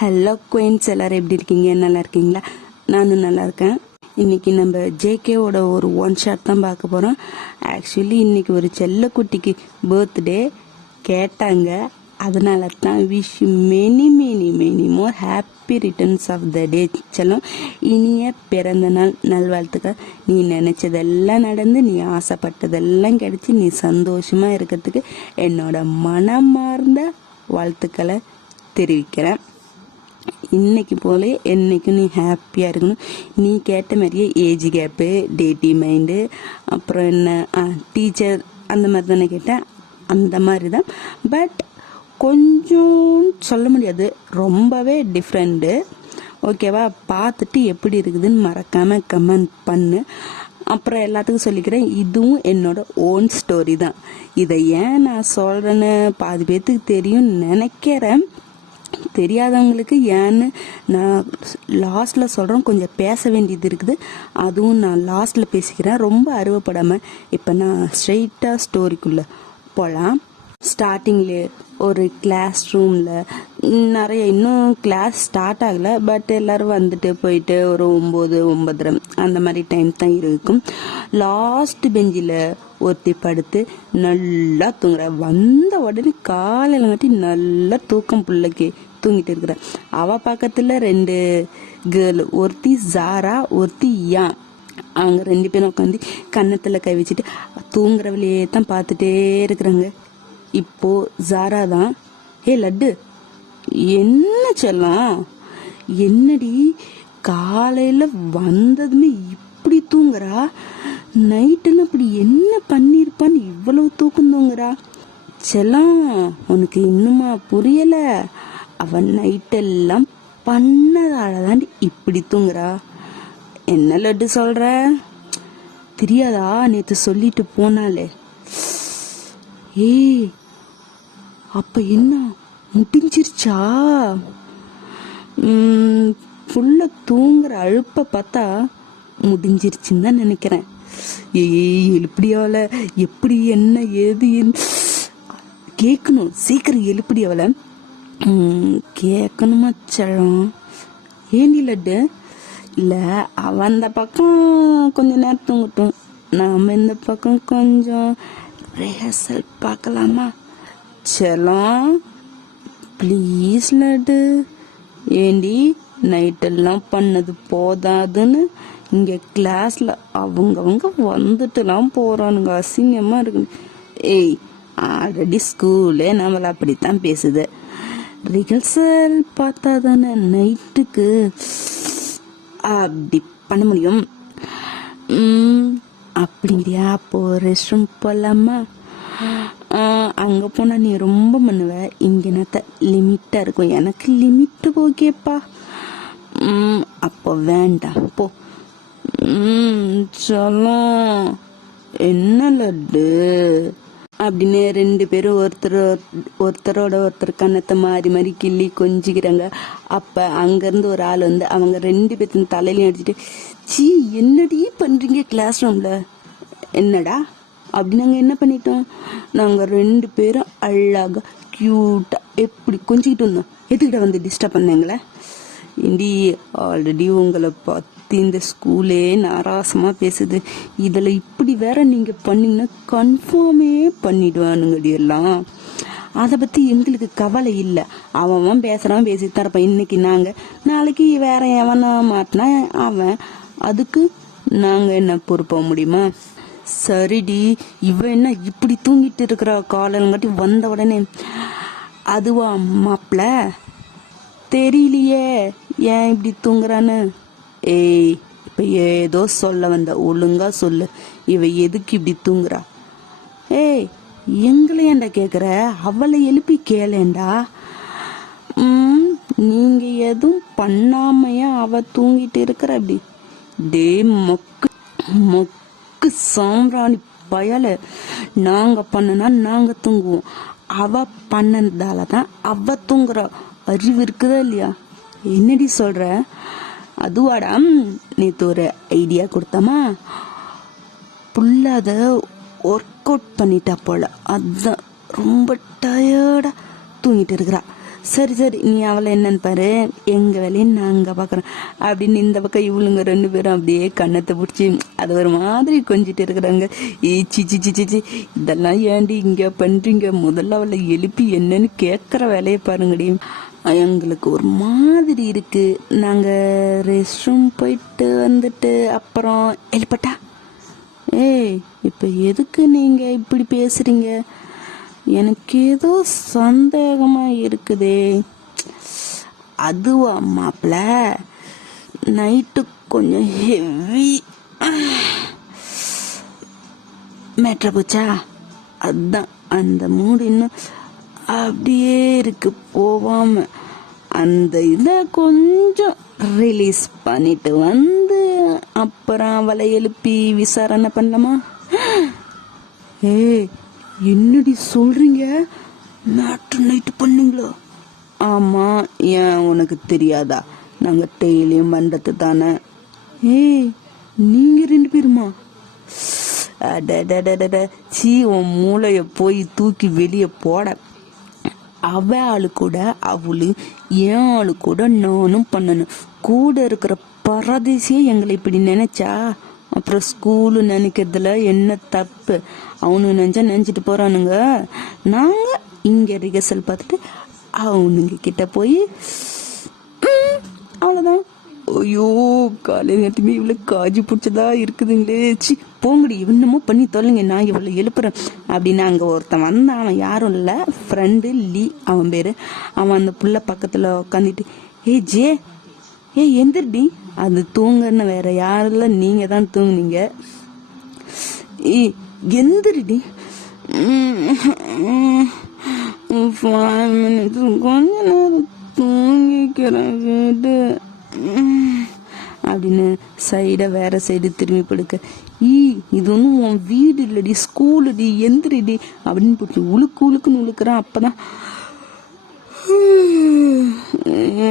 Hello queens, எல்லோரும் எப்படி இருக்கீங்க? நல்லா இருக்கீங்களா? நானும் நல்லா இருக்கேன். இன்றைக்கி நம்ம ஜேகேவோட ஒரு ஒன் ஷாட் தான் பார்க்க போகிறோம். ஆக்சுவலி இன்றைக்கி ஒரு செல்லக்குட்டிக்கு பர்த்டே கேட்டாங்க. அதனால தான் wish many many many more happy returns of the day செல்லம். இனிய பிறந்த நாள் நல்வாழ்த்துக்கள். நீ நினச்சதெல்லாம் நடந்து, நீ ஆசைப்பட்டதெல்லாம் கிடைச்சி, நீ சந்தோஷமாக இருக்கிறதுக்கு என்னோட மனமார்ந்த வாழ்த்துக்களை தெரிவிக்கிறேன். இன்னைக்கு போல என்னைக்கும் நீ ஹாப்பியாக இருக்கணும். நீ கேட்ட மாதிரியே ஏஜ் கேப்பு, டேட்டி மைண்டு, அப்புறம் என்ன டீச்சர் அந்த மாதிரி தானே கேட்டேன். அந்த மாதிரி தான். பட் கொஞ்சம் சொல்ல முடியாது, ரொம்பவே டிஃப்ரெண்ட்டு. ஓகேவா? பார்த்துட்டு எப்படி இருக்குதுன்னு மறக்காமல் கமெண்ட் பண்ணு. அப்புறம் எல்லாத்துக்கும் சொல்லிக்கிறேன், இதுவும் என்னோட ஓன் ஸ்டோரி தான். இதை ஏன் நான் சொல்கிறேன்னு பாதி பேர்த்துக்கு தெரியும் நினைக்கிறேன். தெரியாதவங்களுக்கு ஏன்னு நான் லாஸ்ட்டில் சொல்கிறேன். கொஞ்சம் பேச வேண்டியது இருக்குது, அதுவும் நான் லாஸ்ட்டில் பேசிக்கிறேன். ரொம்ப அருவப்படாமல் இப்போ நான் ஸ்ட்ரெயிட்டாக ஸ்டோரிக்குள்ளே போகலாம். ஸ்டார்டிங்லே ஒரு கிளாஸ் ரூமில் நிறைய இன்னும் கிளாஸ் ஸ்டார்ட் ஆகலை, பட் எல்லோரும் வந்துட்டு போயிட்டு ஒரு 9-9:30 அந்த மாதிரி டைம் தான் இருக்கும். லாஸ்ட் பெஞ்சில் ஒருத்தி படுத்து நல்லா தூங்குற. வந்த உடனே காலையில் கட்டி நல்லா தூக்கம் பிள்ளைக்கு தூங்கிட்டு இருக்கிற. அவள் பக்கத்தில் 2 கேர்ள், ஒருத்தி ஜாரா, ஒருத்தி யா. அவங்க 2 பேரும் உட்காந்து கன்னத்தில் கை வச்சுட்டு தூங்குறவளையே தான் பார்த்துட்டே இருக்கிறாங்க. இப்போ ஜாரா தான், ஏ லட்டு என்ன செல்லம், என்னடி காலையில் வந்ததுமே இப்படி தூங்குறா? நைட்டுன்னு அப்படி என்ன பண்ணியிருப்பான்னு இவ்வளவு தூக்கம் தூங்குறா? செல்லம், உனக்கு இன்னுமா புரியலை? அவன் நைட்டெல்லாம் பண்ணதால தாண்டி இப்படி தூங்குறா. என்ன லட்டு சொல்ற? தெரியாதா? நேற்று சொல்லிட்டு போனாலே. ஏய், அப்ப என்ன முடிஞ்சிருச்சா? ஃபுல்ல தூங்குற அழுப்ப பார்த்தா முடிஞ்சிருச்சுன்னு தான் நினைக்கிறேன். ஏய், எழுப்படியாவல, எப்படி என்ன ஏது கேட்கணும், சீக்கிரம் எழுப்படியாவல. கேட்கணுமா செல்லம்? ஏண்டி லட்டு? இல்லை, அவன் அந்த பக்கம் கொஞ்சம் நேரம் தூங்கட்டும், நாம் இந்த பக்கம் கொஞ்சம் ரிஹர்சல் பார்க்கலாமா? செல்லம் ப்ளீஸ் லட்டு. ஏண்டி, நைட்டெல்லாம் பண்ணது போதாதுன்னு இங்கே கிளாஸில் அவங்கவுங்க வந்துட்டுலாம் போகிறானுங்க, அசிங்கமாக இருக்கு. ஏய், ஆல்ரெடி ஸ்கூலே நம்மளை அப்படித்தான் பேசுது. ரிஹர்சல் பார்த்தா தானே நைட்டுக்கு அப்படி பண்ண முடியும். அப்படிங்கிறியா? அப்போ ரெஸ்ட் ரூம் போகலாமா? அங்கே போனால் நீ ரொம்ப பண்ணுவ, இங்கே நேற்று லிமிட்டாக இருக்கும். எனக்கு லிமிட்டு ஓகேப்பா. அப்போ வேண்டாம் போ. சொல்லும் என்ன லட்டு அப்படின்னு 2 பேரும் ஒருத்தரோட ஒருத்தர் கண்ணத்தை மாறி மாறி கிள்ளி கொஞ்சிக்கிறாங்க. அப்போ அங்கேருந்து ஒரு ஆள் வந்து அவங்க 2 பேர்த்து தலையிலையும் அடிச்சுட்டு, சீ என்னடி பண்ணுறீங்க கிளாஸ் ரூமில்? என்னடா அப்படி நாங்கள் என்ன பண்ணிட்டோம்? நாங்கள் 2 பேரும் அழகாக க்யூட்டாக எப்படி கொஞ்சிக்கிட்டு இருந்தோம். எதுக்கிட்ட வந்து டிஸ்டர்ப் பண்ணாங்களே? இண்டி, ஆல்ரெடி உங்களை பார்த்து இந்த ஸ்கூலே நாராசமாக பேசுது. இதில் இப்படி வேற நீங்கள் பண்ணிங்கன்னா கன்ஃபார்மே பண்ணிடுவானுங்கடி எல்லாம். அதை பற்றி எங்களுக்கு கவலை இல்லை. அவன் பேசுகிறான், பேசிட்டு தான் இருப்பான். இன்னைக்கு நாங்கள், நாளைக்கு வேற எவனா மாட்டினா அவன், அதுக்கு நாங்கள் என்ன பொறுப்ப முடியுமா? சரிடி, இவன் என்ன இப்படி தூங்கிட்டு இருக்கிறா காலங்காட்டி வந்த உடனே? அதுவா மாப்பிள்ள, தெரியலையே ஏன் இப்படி தூங்குறான்னு. ஏய், இப்போ ஏதோ சொல்ல வந்த, ஒழுங்கா சொல்லு. இவ எதுக்கு இப்படி தூங்குறா? ஏய், எங்களை ஏண்டா கேட்குற? அவளை எழுப்பி கேளேண்டா. நீங்க எதுவும் பண்ணாமையா அவ தூங்கிட்டு இருக்கிற? அப்படி டே மொக்கு மொக்கு சாம்பிராணி பயல. நாங்க பண்ணனா நாங்க தூங்குவோம், அவ பண்ணதால தான் அவ தூங்குற. அறிவு இருக்குதா இல்லையா? என்னடி சொல்ற? அதுவாடா, நேற்று ஒரு ஐடியா கொடுத்தமா, புள்ள அதை ஒர்க் அவுட் பண்ணிட்டா போல, அதுதான் ரொம்ப டயர்டா தூங்கிட்டு இருக்கிறா. சரி சரி நீ அவளை என்னன்னு பாரு, எங்கள் வேலையை நாங்கள் பார்க்குறோம் அப்படின்னு இந்த பக்கம் இவளுங்க 2 பேரும் அப்படியே கண்ணத்தை பிடிச்சி அது ஒரு மாதிரி கொஞ்சிட்டு இருக்கிறாங்க. சிச்சி சிச்சி இதெல்லாம் ஏண்டி இங்கே பண்ணுறீங்க, முதல்ல அவளை எழுப்பி என்னன்னு கேட்குற வேலையை பாருங்கடி. எங்களுக்கு ஒரு மாதிரி இருக்கு, நாங்கள் ரெஸ்ட் ரூம் போயிட்டு வந்துட்டு அப்புறம் எழுப்பட்டா. ஏய் இப்போ எதுக்கு நீங்கள் இப்படி பேசுகிறீங்க, எனக்கு ஏதோ சந்தேகமாக இருக்குதே. அதுவா மாப்பிள்ள, நைட்டு கொஞ்சம் ஹெவி மேட்ரு போச்சா, அதுதான் அந்த மூடு இன்னும் அப்படியே இருக்கு போவாம. அந்த இதை கொஞ்சம் ரிலீஸ் பண்ணிட்டு வந்து அப்புறம் அவளை எழுப்பி விசாரணை பண்ணலாமா? ஏய் என்னடி சொல்றீங்க, மேட்ரு நைட்டு பண்ணுங்களோ? ஆமா, ஏன் உனக்கு தெரியாதா, நாங்க டெய்லியும் மண்டத்து தானே. ஏய் நீங்க 2 பேருமா? சீ, உன் மூளைய போய் தூக்கி வெளியே போட. அவ ஆளு கூட அவளு, என் ஆளு கூட நானும் பண்ணணும். கூட இருக்கிற பரதேசியே எங்களை இப்படி நினைச்சா அப்புறம் ஸ்கூலு நினைக்கிறதுல என்ன தப்பு? அவனு நினைச்சிட்டு போறானுங்க. நாங்க இங்க ரிஹர்சல் பார்த்துட்டு அவனுங்க கிட்ட போய் அவ்வளவுதான். ஐயோ காலையில் நேரத்துமே இவ்வளோ காஜி பிடிச்சதா இருக்குதுங்களே. சி போங்கடி, இன்னமும் பண்ணி தொல்லுங்க, நான் இவ்வளோ எழுப்புறேன் அப்படின்னு. அங்கே ஒருத்தன் வந்தான், அவன் யாரும் இல்லை, ஃப்ரெண்டு லீ அவன் பேர். அவன் அந்த புள்ள பக்கத்தில் உட்காந்துட்டு, ஏய் ஜே, ஏய் எந்திரடி, அது தூங்குன்னு வேற யாரில்ல, நீங்கள் தான் தூங்குனீங்க. ஏய் எந்திரடி, 5 minutes கொஞ்ச நேரம் தூங்கிக்கிறேன் வீடு அப்படின்னு சைடை வேற சைடு திரும்பி படுக்க. இது ஒன்றும் உன் வீடு இல்லடி, ஸ்கூலுடி, எந்திரிடி அப்படின்னு போட்டு உழுக்குன்னு உழுக்கிறான். அப்பதான்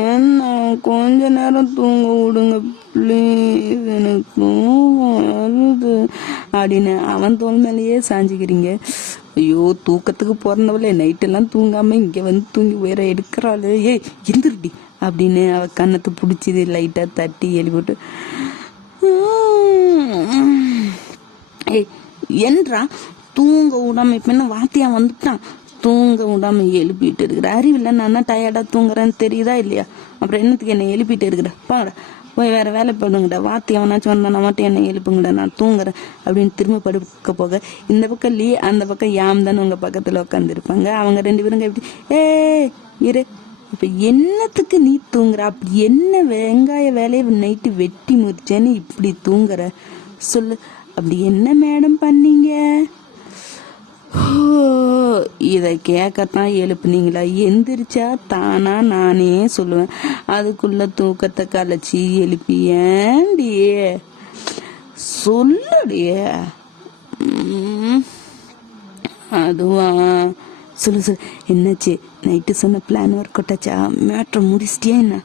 என்ன கொஞ்ச நேரம் தூங்க விடுங்க ப்ளீஸ், எனக்கு தூக்கம் வருது அப்படின்னு அவன் தோல் மேலேயே சாஞ்சிக்கிறீங்க. ஐயோ தூக்கத்துக்கு பிறந்தவளே, நைட்டெல்லாம் தூங்காம இங்கே வந்து தூங்கி உயர எடுக்கிறாள். ஏய் எந்திரிடி அப்படின்னு அவ கண்ணத்தை பிடிச்சிது லைட்டாக தட்டி எழுப்பிட்டு, ஏய் என்றா தூங்க விடாம இப்ப என்ன வாத்தியா வந்துட்டான், தூங்க விடாம எழுப்பிட்டு இருக்கிற அறிவில்லை, நான் தான் டயர்டாக தூங்குறேன்னு தெரியுதா இல்லையா, அப்புறம் என்னத்துக்கு என்னை எழுப்பிட்டு இருக்கிற, பாங்கடா போய் வேற வேலை போடுங்கடா, வாத்தி அவனாச்சும் வந்தானா மட்டும் என்னை எழுப்புங்கடா, நான் தூங்குறேன் அப்படின்னு திரும்ப படுக்க போக இந்த பக்கம் லீ அந்த பக்கம் யாம் தானே உங்க பக்கத்துல உட்காந்துருப்பாங்க. அவங்க 2 பேரும் எப்படி, இரு இப்ப என்னத்துக்கு நீ தூங்குற, அப்படி என்ன வெங்காய வேலையை நைட்டு வெட்டி முறிச்சேன்னு இப்படி தூங்குற சொல்லு, அப்படி என்ன மேடம் பண்ணீங்க? இதை கேட்கத்தான் எழுப்புனீங்களா? எந்திரிச்சா தானா நானே சொல்லுவேன், அதுக்குள்ள தூக்கத்தை கலைச்சி எழுப்பி ஏண்டியே சொல்லுடியே. அதுவா சொல்லு சொல்லு, என்னாச்சு நைட்டு சொன்ன பிளான் ஒர்க் அவுட்டாச்சா, மேட்ரு முடிச்சிட்டியா என்ன?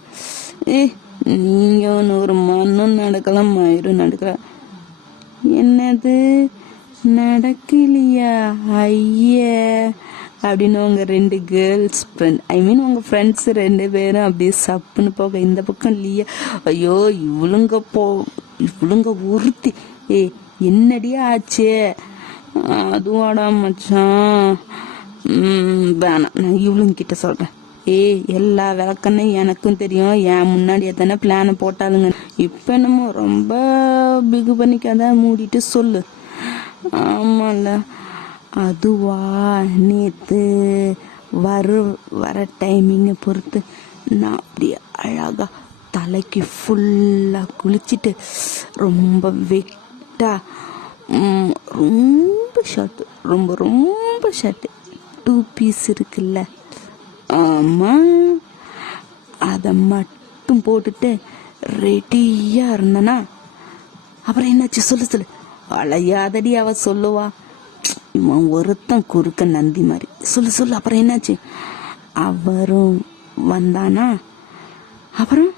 நீங்க ஒன்று ஒரு மண்ணும் நடக்கலாம் மயிரும் நடக்கலாம். என்னது நடக்கலையா? ஐய அப்படின்னு உங்க 2 கேர்ள்ஸ் ஃப்ரெண்ட், ஐ மீன் உங்க ஃப்ரெண்ட்ஸ் 2 பேரும் அப்படியே சப்புன்னு போக இந்த பக்கம் இல்லையா, ஐயோ இவளுங்க ஒருத்தி, என்னடியா ஆச்சு? அதுவாடா மச்சான், வேணாம் நான் இவளுங்க கிட்ட சொல்றேன். எல்லா விளக்கண்ணையும் எனக்கும் தெரியும், என் முன்னாடியே தானே பிளான போட்டாளுங்க, இப்ப என்னமோ ரொம்ப பிகு பண்ணிக்காத, மூடிட்டு சொல்லு. ஆமால, அதுவா நேத்து வர டைமிங்கை பொறுத்து நான் அப்படியே அழகா தலைக்கு ஃபுல்லா குளிச்சுட்டு ரொம்ப வெட்டா ரொம்ப ஷர்ட் ரொம்ப ஷர்ட் 2 பீஸ் இருக்குல்ல, ஆமா அதை மட்டும் போட்டுட்டு ரெடியா இருந்தனா. அப்புறம் என்னாச்சு சொல்லு. அலையாதடி அவ சொல்லுவா, இவன் ஒருத்தன் குறுக்க நந்தி மாதிரி. சொல்லு அப்புறம் என்னாச்சு? அவரும் வந்தானா, அப்புறம்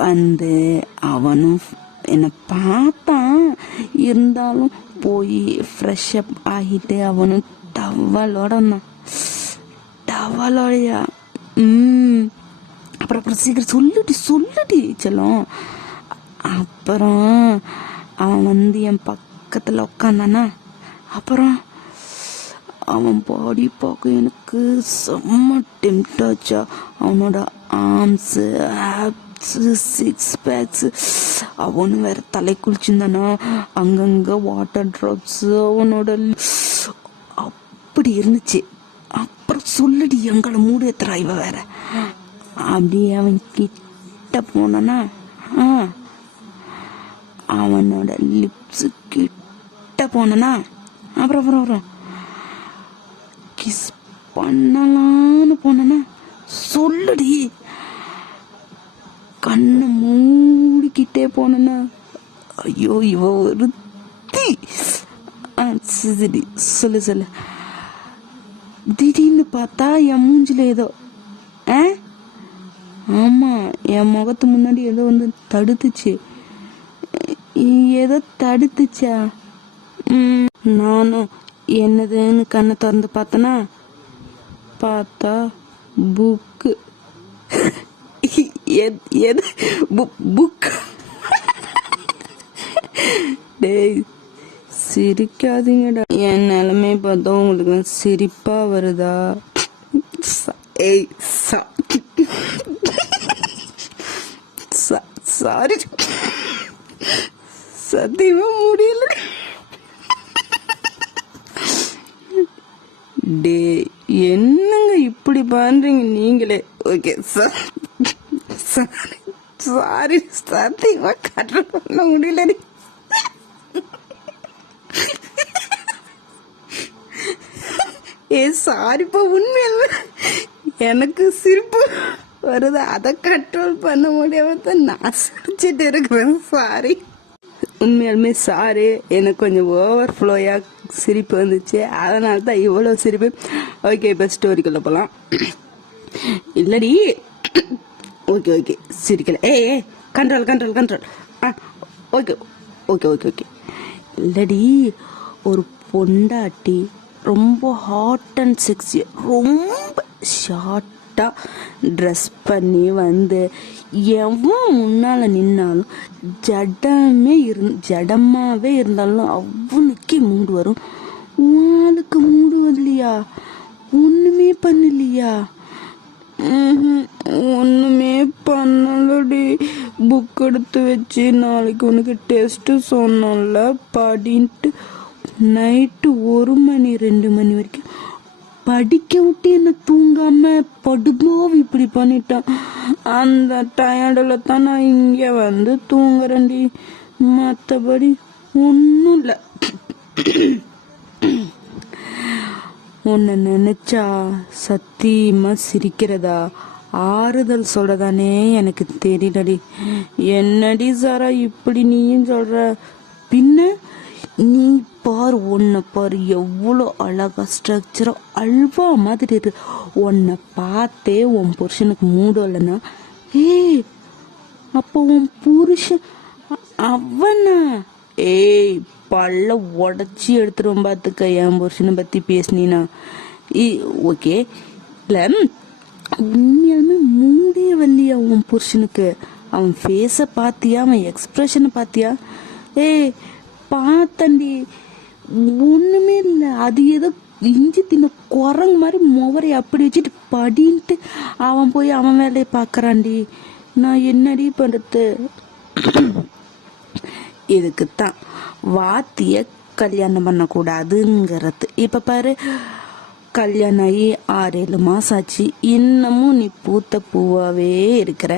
வந்து அவனும் என்னை பார்த்தான், இருந்தாலும் போய் ஃப்ரெஷ் அப் ஆகிட்டு அவனும் டவலோடயா அப்புறம் அப்புறம் சீக்கிரம் சொல்லுடி செல்லம். அப்புறம் அவன் வந்து என் பக்கத்தில் உக்காந்தானா, அப்புறம் அவன் பாடி பார்க்க எனக்கு செம்ம டெம்ட் ஆச்சா. அவனோட ஆர்ம்ஸு, ஆப்ஸு, 6 பேக்ஸு, அவனு வேற தலை குளிச்சுருந்தானா, அங்கங்கே வாட்டர் ட்ராப்ஸு அவனோட அப்படி இருந்துச்சு. அப்புறம் சொல்லுடி எங்களை மூடு ஏத்துறா இவ வேற. அப்படியே அவன் கிட்ட போனானா, அவனோட லிப்ஸு கிட்ட போனனா, அப்புறம் அப்புறம் அப்புறம் கிஸ் பண்ணலான்னு போனா, சொல்லுடி கண்ணை மூடிக்கிட்டே போனா, ஐயோ இவ ஒருத்தி. சரி சொல்லு. திடீர்னு பார்த்தா என் மூஞ்சில ஏதோ, ஆமா என் முகத்து முன்னாடி ஏதோ வந்து தடுத்துச்சு. ஏதோ தடுத்துச்சா? நானும் என்னதுன்னு கண்ணை திறந்து பார்த்தனா, பார்த்தா புக்கு. எது புக்? டேய் சிரிக்காதீங்கடா. என் நிலைமை பார்த்தா உங்களுக்கு சிரிப்பா வருதா? சாரி, சத்தியமா முடியல. டே என்னங்க இப்படி பண்றீங்க நீங்களே? ஓகே சாரி, சத்தியமா கண்ட்ரோல் பண்ண முடியல. சாரிப்பா, உண்மையில எனக்கு சிரிப்பு வருது, அதை கண்ட்ரோல் பண்ண முடியாம தான் நான் சிரிச்சிட்டு இருக்கிறேன். சாரி, உண்மையாலுமே சாரி. எனக்கு கொஞ்சம் ஓவர் ஃப்ளோயா சிரிப்பு வந்துச்சு, அதனால தான் இவ்வளோ சிரிப்பு. ஓகே, இப்போ ஸ்டோரிக்குள்ள போகலாம். இல்லடி, ஓகே சிரிக்கல. கண்ட்ரோல். ஓகே. இல்லடி, ஒரு பொண்டாட்டி ரொம்ப ஹாட் அண்ட் செக்ஸி, ரொம்ப ஷார்ட்டாக ட்ரெஸ் பண்ணி வந்து எவன் முன்னால் நின்னாலும் ஜடமாவே இருந்தாலும் அவனுக்கே மூடு வரும். உனக்கு மூடு வரலையா? ஒன்றுமே பண்ணலையா? ஒன்றுமே பண்ணலடி. புக் எடுத்து வச்சு நாளைக்கு உனக்கு டெஸ்ட்டு சொன்னோம்ல படின்ட்டு நைட்டு 1 மணி 2 மணி வரைக்கும் படிக்க விட்டு என்ன தூங்காம படுதோவி இப்படி பண்ணிட்டான். அந்த டயர்டில் தான் நான் இங்கே வந்து தூங்குறேன்டி, மற்றபடி ஒன்றும் இல்லை. உன்னை நினைச்சா சத்தியமா சிரிக்கிறதா ஆறுதல் சொல்றதானே எனக்கு தெரியலடி. என்னடி சாரா இப்படி நீயும் சொல்ற? பின்ன நீ பாரு, உன்னை பாரு, எவ்வளோ அழகா ஸ்ட்ரக்சரா அல்வா மாதிரி இருக்கு. உன்னை பார்த்தே உன் புருஷனுக்கு மூடு இல்லைன்னா, அப்போ உன் புருஷன் அவனா? பல்ல உடச்சி எடுத்துருவோம் பார்த்துக்க என் புருஷனை பற்றி பேசினா. ஓகே, இல்லை உண்மையாலுமே மூடே வரலையா உன் புருஷனுக்கு? அவன் ஃபேஸை பார்த்தியா? அவன் எக்ஸ்பிரஷனை பார்த்தியா? பார்த்தண்டி, ஒன்றுமே இல்லை. அது ஏதோ இஞ்சி தின்ன குரங்கு மாதிரி முவரை அப்படி வச்சுட்டு படின்ட்டு அவன் போய் அவன் வேலையை பார்க்குறான்டி. நான் என்னடி பண்ணுறது? இதுக்குத்தான் வாத்திய கல்யாணம் பண்ணக்கூடாதுங்கிறது. இப்போ பாரு, கல்யாணம் ஆகி 6-7 மாதம் ஆச்சு, இன்னமும் நீ பூத்த பூவாவே இருக்கிற.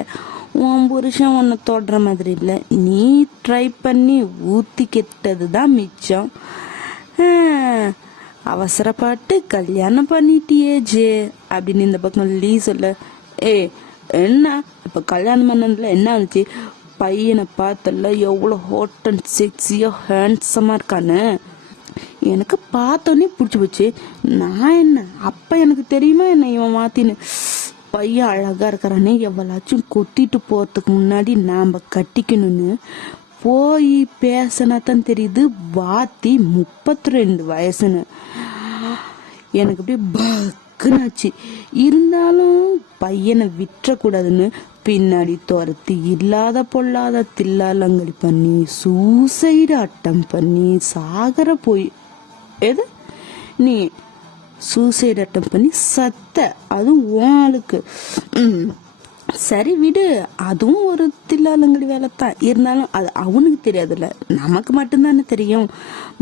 உன் புருஷன் உன்னை தொடுற மாதிரி இல்லை. நீ ட்ரை பண்ணி ஊற்றிக்கிட்டது தான் மிச்சம். அவசரப்பட்டு கல்யாணம் பண்ணிட்டியே ஜே அப்படின்னு இந்த பக்கம் லீ சொல்ல. என்ன இப்போ கல்யாணம் பண்ணதுல என்ன வந்துச்சு? பையனை பார்த்தல எவ்வளோ ஹாட் அண்ட் செக்ஸியாக ஹேண்ட்ஸமாக இருக்கான்னு எனக்கு பார்த்தோன்னே பிடிச்சி போச்சு. நான் என்ன அப்போ எனக்கு தெரியுமா என்ன இவன் மாத்தின்னு? பையன் அழகாக இருக்கிறானே, எவ்வளாச்சும் கொட்டிட்டு போகிறதுக்கு முன்னாடி நாம் கட்டிக்கணும்னு போய் பேசினா தான் தெரியுது வாத்தி 32 வயசுன்னு. எனக்கு அப்படியே பக்குனாச்சு. இருந்தாலும் பையனை விட்டுறக்கூடாதுன்னு பின்னாடி துரத்தி இல்லாத பொல்லாத தில்லாலங்கடி பண்ணி சூசைடு அட்டம் பண்ணி சாகர போய் எது நீ சூசைடு அட்டம் பண்ணி சத்த, அதுவும் உன் ஆளுக்கு. சரி விடு, அதுவும் ஒரு தில்லாலங்கடி வேலை தான். இருந்தாலும் அது அவனுக்கு தெரியாதுல்ல, நமக்கு மட்டும்தானே தெரியும்.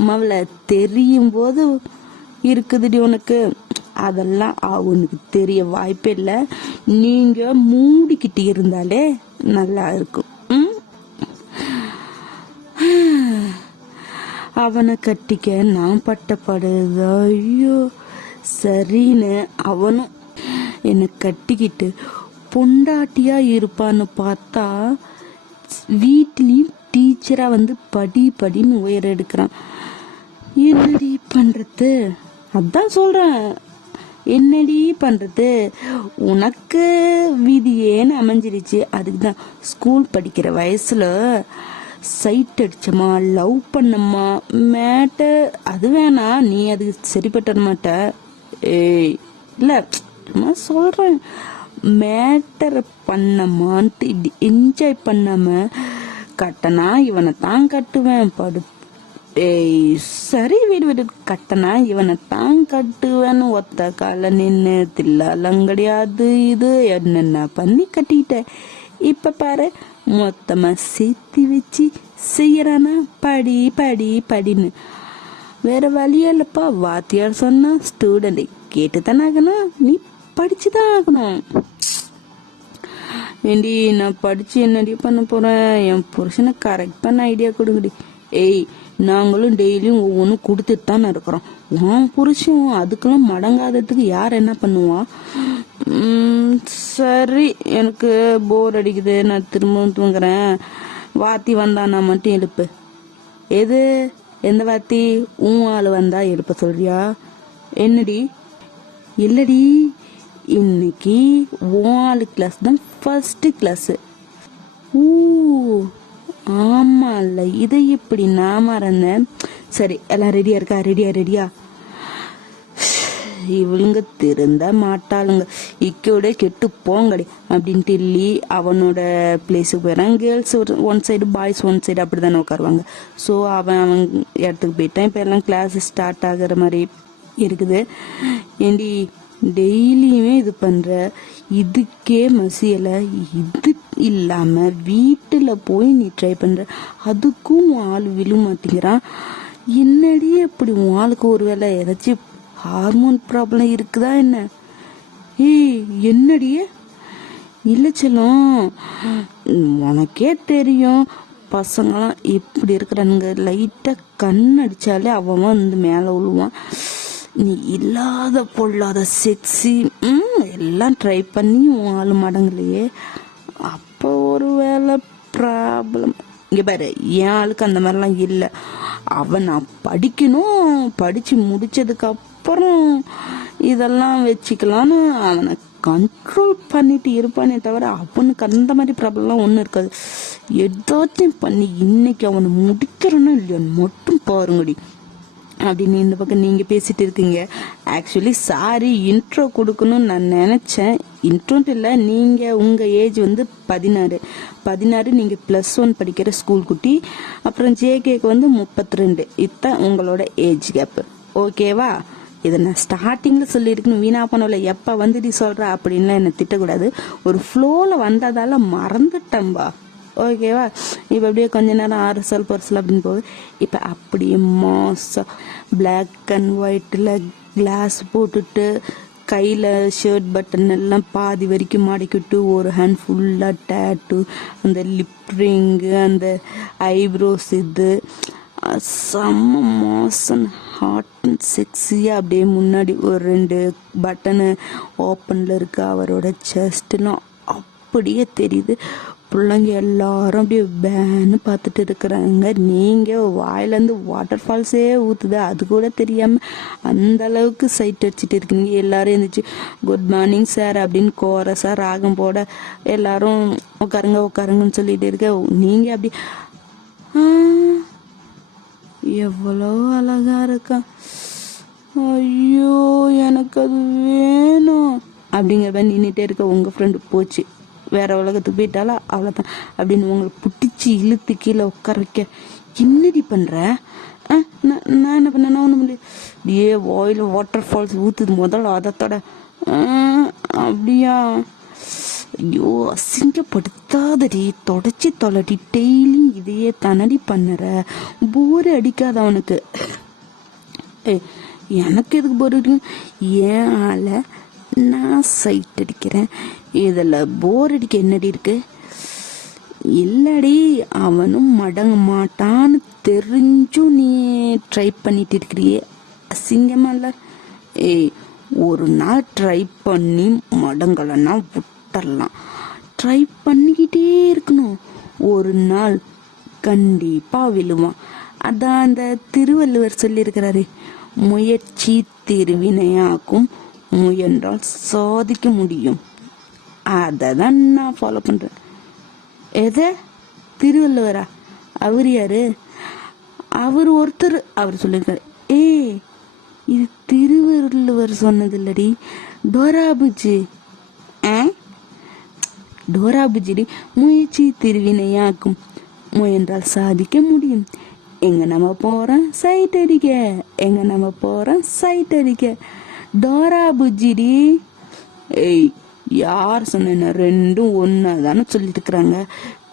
மவளை தெரியும் போது இருக்குதுடி உனக்கு, அதெல்லாம் அவனுக்கு தெரிய வாய்ப்பே இல்லை. நீங்க மூடிக்கிட்டு இருந்தாலே நல்லா இருக்கும். அவனை கட்டிக்க நான் பட்ட படுது. ஐயோ சரின்னு அவனும் என்னை கட்டிக்கிட்டு பொண்டாட்டியா இருப்பான்னு பார்த்தா வீட்லயும் டீச்சரா வந்து படின்னு உயர எடுக்கிறான். என்னடி பண்றது? அதான் சொல்றேன், என்னடி பண்றது? உனக்கு விதியேன்னு அமைஞ்சிருச்சு. அதுக்குதான் ஸ்கூல் படிக்கிற வயசுல சைட் அடிச்சமா, லவ் பண்ணம்மா மேட்டர் அது வேணா, நீ அது சரிப்பட்ட மாட்ட. ஏய் இல்ல சும்மா சொல்றேன், மேட்டர் பண்ணமான்ட்டு இப்படி என்ஜாய் பண்ணாம கட்டனா இவனை தான் கட்டுவேன் படு. ஏய் சரி விடு, கட்டனா இவனை தான் கட்டுவேன்னு ஒத்த கால நின்று தில்லாலங்கடியாது இது என்னென்ன பண்ணி கட்டிட்ட. இப்ப பாரு மொத்தமா சேர்த்தி வச்சு செய்யறானா படின்னு. வேற வழியே இல்லப்பா, வாத்தியார் சொன்னா ஸ்டூடெண்ட் கேட்டுத்தானே ஆகணும், நீ படிச்சுதான் ஆகணும். ஏண்டி நான் படிச்சு என்னடி பண்ண போறேன்? என் புருஷனை கரெக்டான ஐடியா கொடுங்கடி. ஏய் நாங்களும் டெய்லியும் ஒவ்வொன்றும் கொடுத்துட்டு தானே இருக்கிறோம். உன் புருஷன் அதுக்கெல்லாம் மடங்காததுக்கு யார் என்ன பண்ணுவா? சரி எனக்கு போர் அடிக்குது, நான் திரும்பவும் தூங்குறேன். வாத்தி வந்தானா மட்டும் எழுப்பு. எது எந்த வாத்தி? உன் ஆள் வந்தா எழுப்ப சொல்றியா? என்னடி? இல்லடி இன்னைக்கு உன் ஆளு கிளாஸ் தான் ஃபர்ஸ்ட் கிளாஸ். ஓ ஆமா இல்ல, இதை எப்படி நான் மறந்தேன். சரி எல்லாம் ரெடியா இருக்கா? ரெடியா இவளுங்க திருந்த மாட்டாளுங்க, இக்கோட கெட்டு போங்கடி அப்படின்ட்டு இல்லி அவனோட பிளேஸுக்கு போயிடறான். Girls one side boys one side அப்படிதானே உட்காருவாங்க. ஸோ அவன் இடத்துக்கு போயிட்டான். இப்போ எல்லாம் கிளாஸ் ஸ்டார்ட் ஆகுற மாதிரி இருக்குது. ஏண்டி டெய்லியுமே இது பண்ற, இதுக்கே மசியலை. இது இல்லாம வீட்டுல போய் நீ ட்ரை பண்ற, அதுக்கும் உன் ஆள் விழு மாட்டேங்கிறான். என்னடி அப்படி உன் ஆளுக்கு ஒரு வேலை ஏதாச்சும் ஹார்மோன் ப்ராப்ளம் இருக்குதா என்ன? ஏய் என்னடியே? இல்ல செல்லம், உனக்கே தெரியும் பசங்களாம் எப்படி இருக்கிறானுங்க. லைட்டா கண் அடிச்சாலே அவன் வந்து மேல விழுவான். நீ இல்லாத பொல்லாத செக்ஸி எல்லாம் ட்ரை பண்ணி உன் ஆளு மடங்கலையே. அப்போ ஒரு வேலை ப்ராப்ளம். இங்க பாரு, என் ஆளுக்கு அந்த மாதிரிலாம் இல்லை. அவன் நான் படிக்கணும், படிச்சு முடிச்சதுக்கு அப்புறம் இதெல்லாம் வச்சுக்கலான்னு அவனை கண்ட்ரோல் பண்ணிட்டு இருப்பானே தவிர அவனுக்கு அந்த மாதிரி ப்ராப்ளம்லாம் ஒன்றும் இருக்காது. ஏதாச்சும் பண்ணி இன்னைக்கு அவனை முடிக்கிறேன்னா இல்லையான்னு மட்டும் பாருங்கடி அப்படின்னு இந்த பக்கம் நீங்க பேசிட்டு இருக்கீங்க. ஆக்சுவலி சாரி இன்ட்ரோ கொடுக்கணும்னு நான் நினைச்சேன். இன்ட்ரோன்ட்டு இல்லை, நீங்க உங்க ஏஜ் வந்து 16 நீங்க +1 படிக்கிற ஸ்கூல் குட்டி. அப்புறம் ஜேகேக்கு வந்து 32. இதுதான் உங்களோட ஏஜ் கேப். ஓகேவா? இதை நான் ஸ்டார்டிங்ல சொல்லியிருக்கணும், வீணா பண்ணல. எப்ப வந்துட்டு சொல்ற அப்படின்லாம் என்ன திட்டக்கூடாது. ஒரு ஃப்ளோல வந்ததால மறந்துட்டம்பா. ஓகேவா? இப்போ அப்படியே கொஞ்ச நேரம் ஆறுசல் பொருசல் அப்படின்னு போகுது. இப்போ அப்படியே மாசம் பிளாக் அண்ட் ஒயிட்டில் கிளாஸ் போட்டுட்டு கையில் ஷர்ட் பட்டன் எல்லாம் பாதி வரைக்கும் மாடிக்கிட்டு ஒரு ஹேண்ட் ஃபுல்லாக டேட்டு, அந்த லிப் ரிங்கு, அந்த ஐப்ரோஸ், இது செம்ம மாசன் ஹாட் அண்ட் செக்ஸியாக அப்படியே முன்னாடி ஒரு 2 பட்டனு ஓப்பனில் இருக்கு. அவரோட செஸ்ட்லாம் அப்படியே தெரியுது. பிள்ளைங்க எல்லாரும் அப்படியே பேன்னு பார்த்துட்டு இருக்கிறாங்க. நீங்கள் வாயிலேருந்து வாட்டர் ஃபால்ஸே ஊற்றுது, அது கூட தெரியாமல் அந்த அளவுக்கு சைட் அடிச்சுட்டு இருக்கீங்க. எல்லாரும் இருந்துச்சு குட் மார்னிங் சார் அப்படின்னு கோரஸாக ராகம் போட எல்லாரும் உட்காருங்கன்னு சொல்லிட்டு இருக்க. நீங்கள் அப்படி எவ்வளோ அழகா இருக்கா. ஐயோ எனக்கு அது வேணும் அப்படிங்கிற நின்றுட்டே இருக்க உங்கள் ஃப்ரெண்டு போச்சு வேற உலகத்துக்கு போயிட்டாலா அவ்வளோதான் அப்படின்னு உங்களை பிடிச்சி இழுத்து கீழே உட்கார வைக்க என்னடி பண்ணுற? நான் என்ன பண்ணேன்னா ஒன்றும் முடியும் வாயில் வாட்டர் ஃபால்ஸ் ஊற்றுது முதல்ல அதத்தோட அப்படியா? ஐயோ அசிங்கப்படுத்தாதடி தொடச்சி தொலைடி டெய்லி இதையே தனடி பண்ணுற போர் அடிக்காத அவனுக்கு. எனக்கு எதுக்கு போர் அடிக்கும்? ஏன் ஆளை நான் சைட் அடிக்கிறேன் இதில் போர் அடிக்க என்னடி இருக்கு? இல்லடி அவனும் மடங்க மாட்டான்னு தெரிஞ்சும் நீ ட்ரை பண்ணிட்டு இருக்கிறியே அசிங்கமா இல்லை? ஒரு நாள் ட்ரை பண்ணி மடங்கலைன்னா விட்டுறலாம், ட்ரை பண்ணிக்கிட்டே இருக்கணும், ஒரு நாள் கண்டிப்பா விழுவான். அதான் அந்த திருவள்ளுவர் சொல்லியிருக்கிறாரு, முயற்சி திருவினையாக்கும், முயன்றால் சாதிக்க முடியும். அதை தான் நான் ஃபாலோ பண்றேன். எதை? திருவள்ளுவரா? அவர் யாரு? அவர் ஒருத்தர் அவர் சொல்லியிருக்காரு. இது திருவள்ளுவர் சொன்னது இல்லடி, டோராபுஜி. டோராபுஜிடி. முயற்சி திருவினையாக்கும், முயன்றால் சாதிக்க முடியும். எங்க நம்ம போறோம் சைட் அடிக்க, எங்க நம்ம போறோம் சைட் அடிக்க. டோராபுஜிடி. யார் சொன்ன? ரெண்டும் ஒன்னா தானே சொல்லிட்டு இருக்கிறாங்க.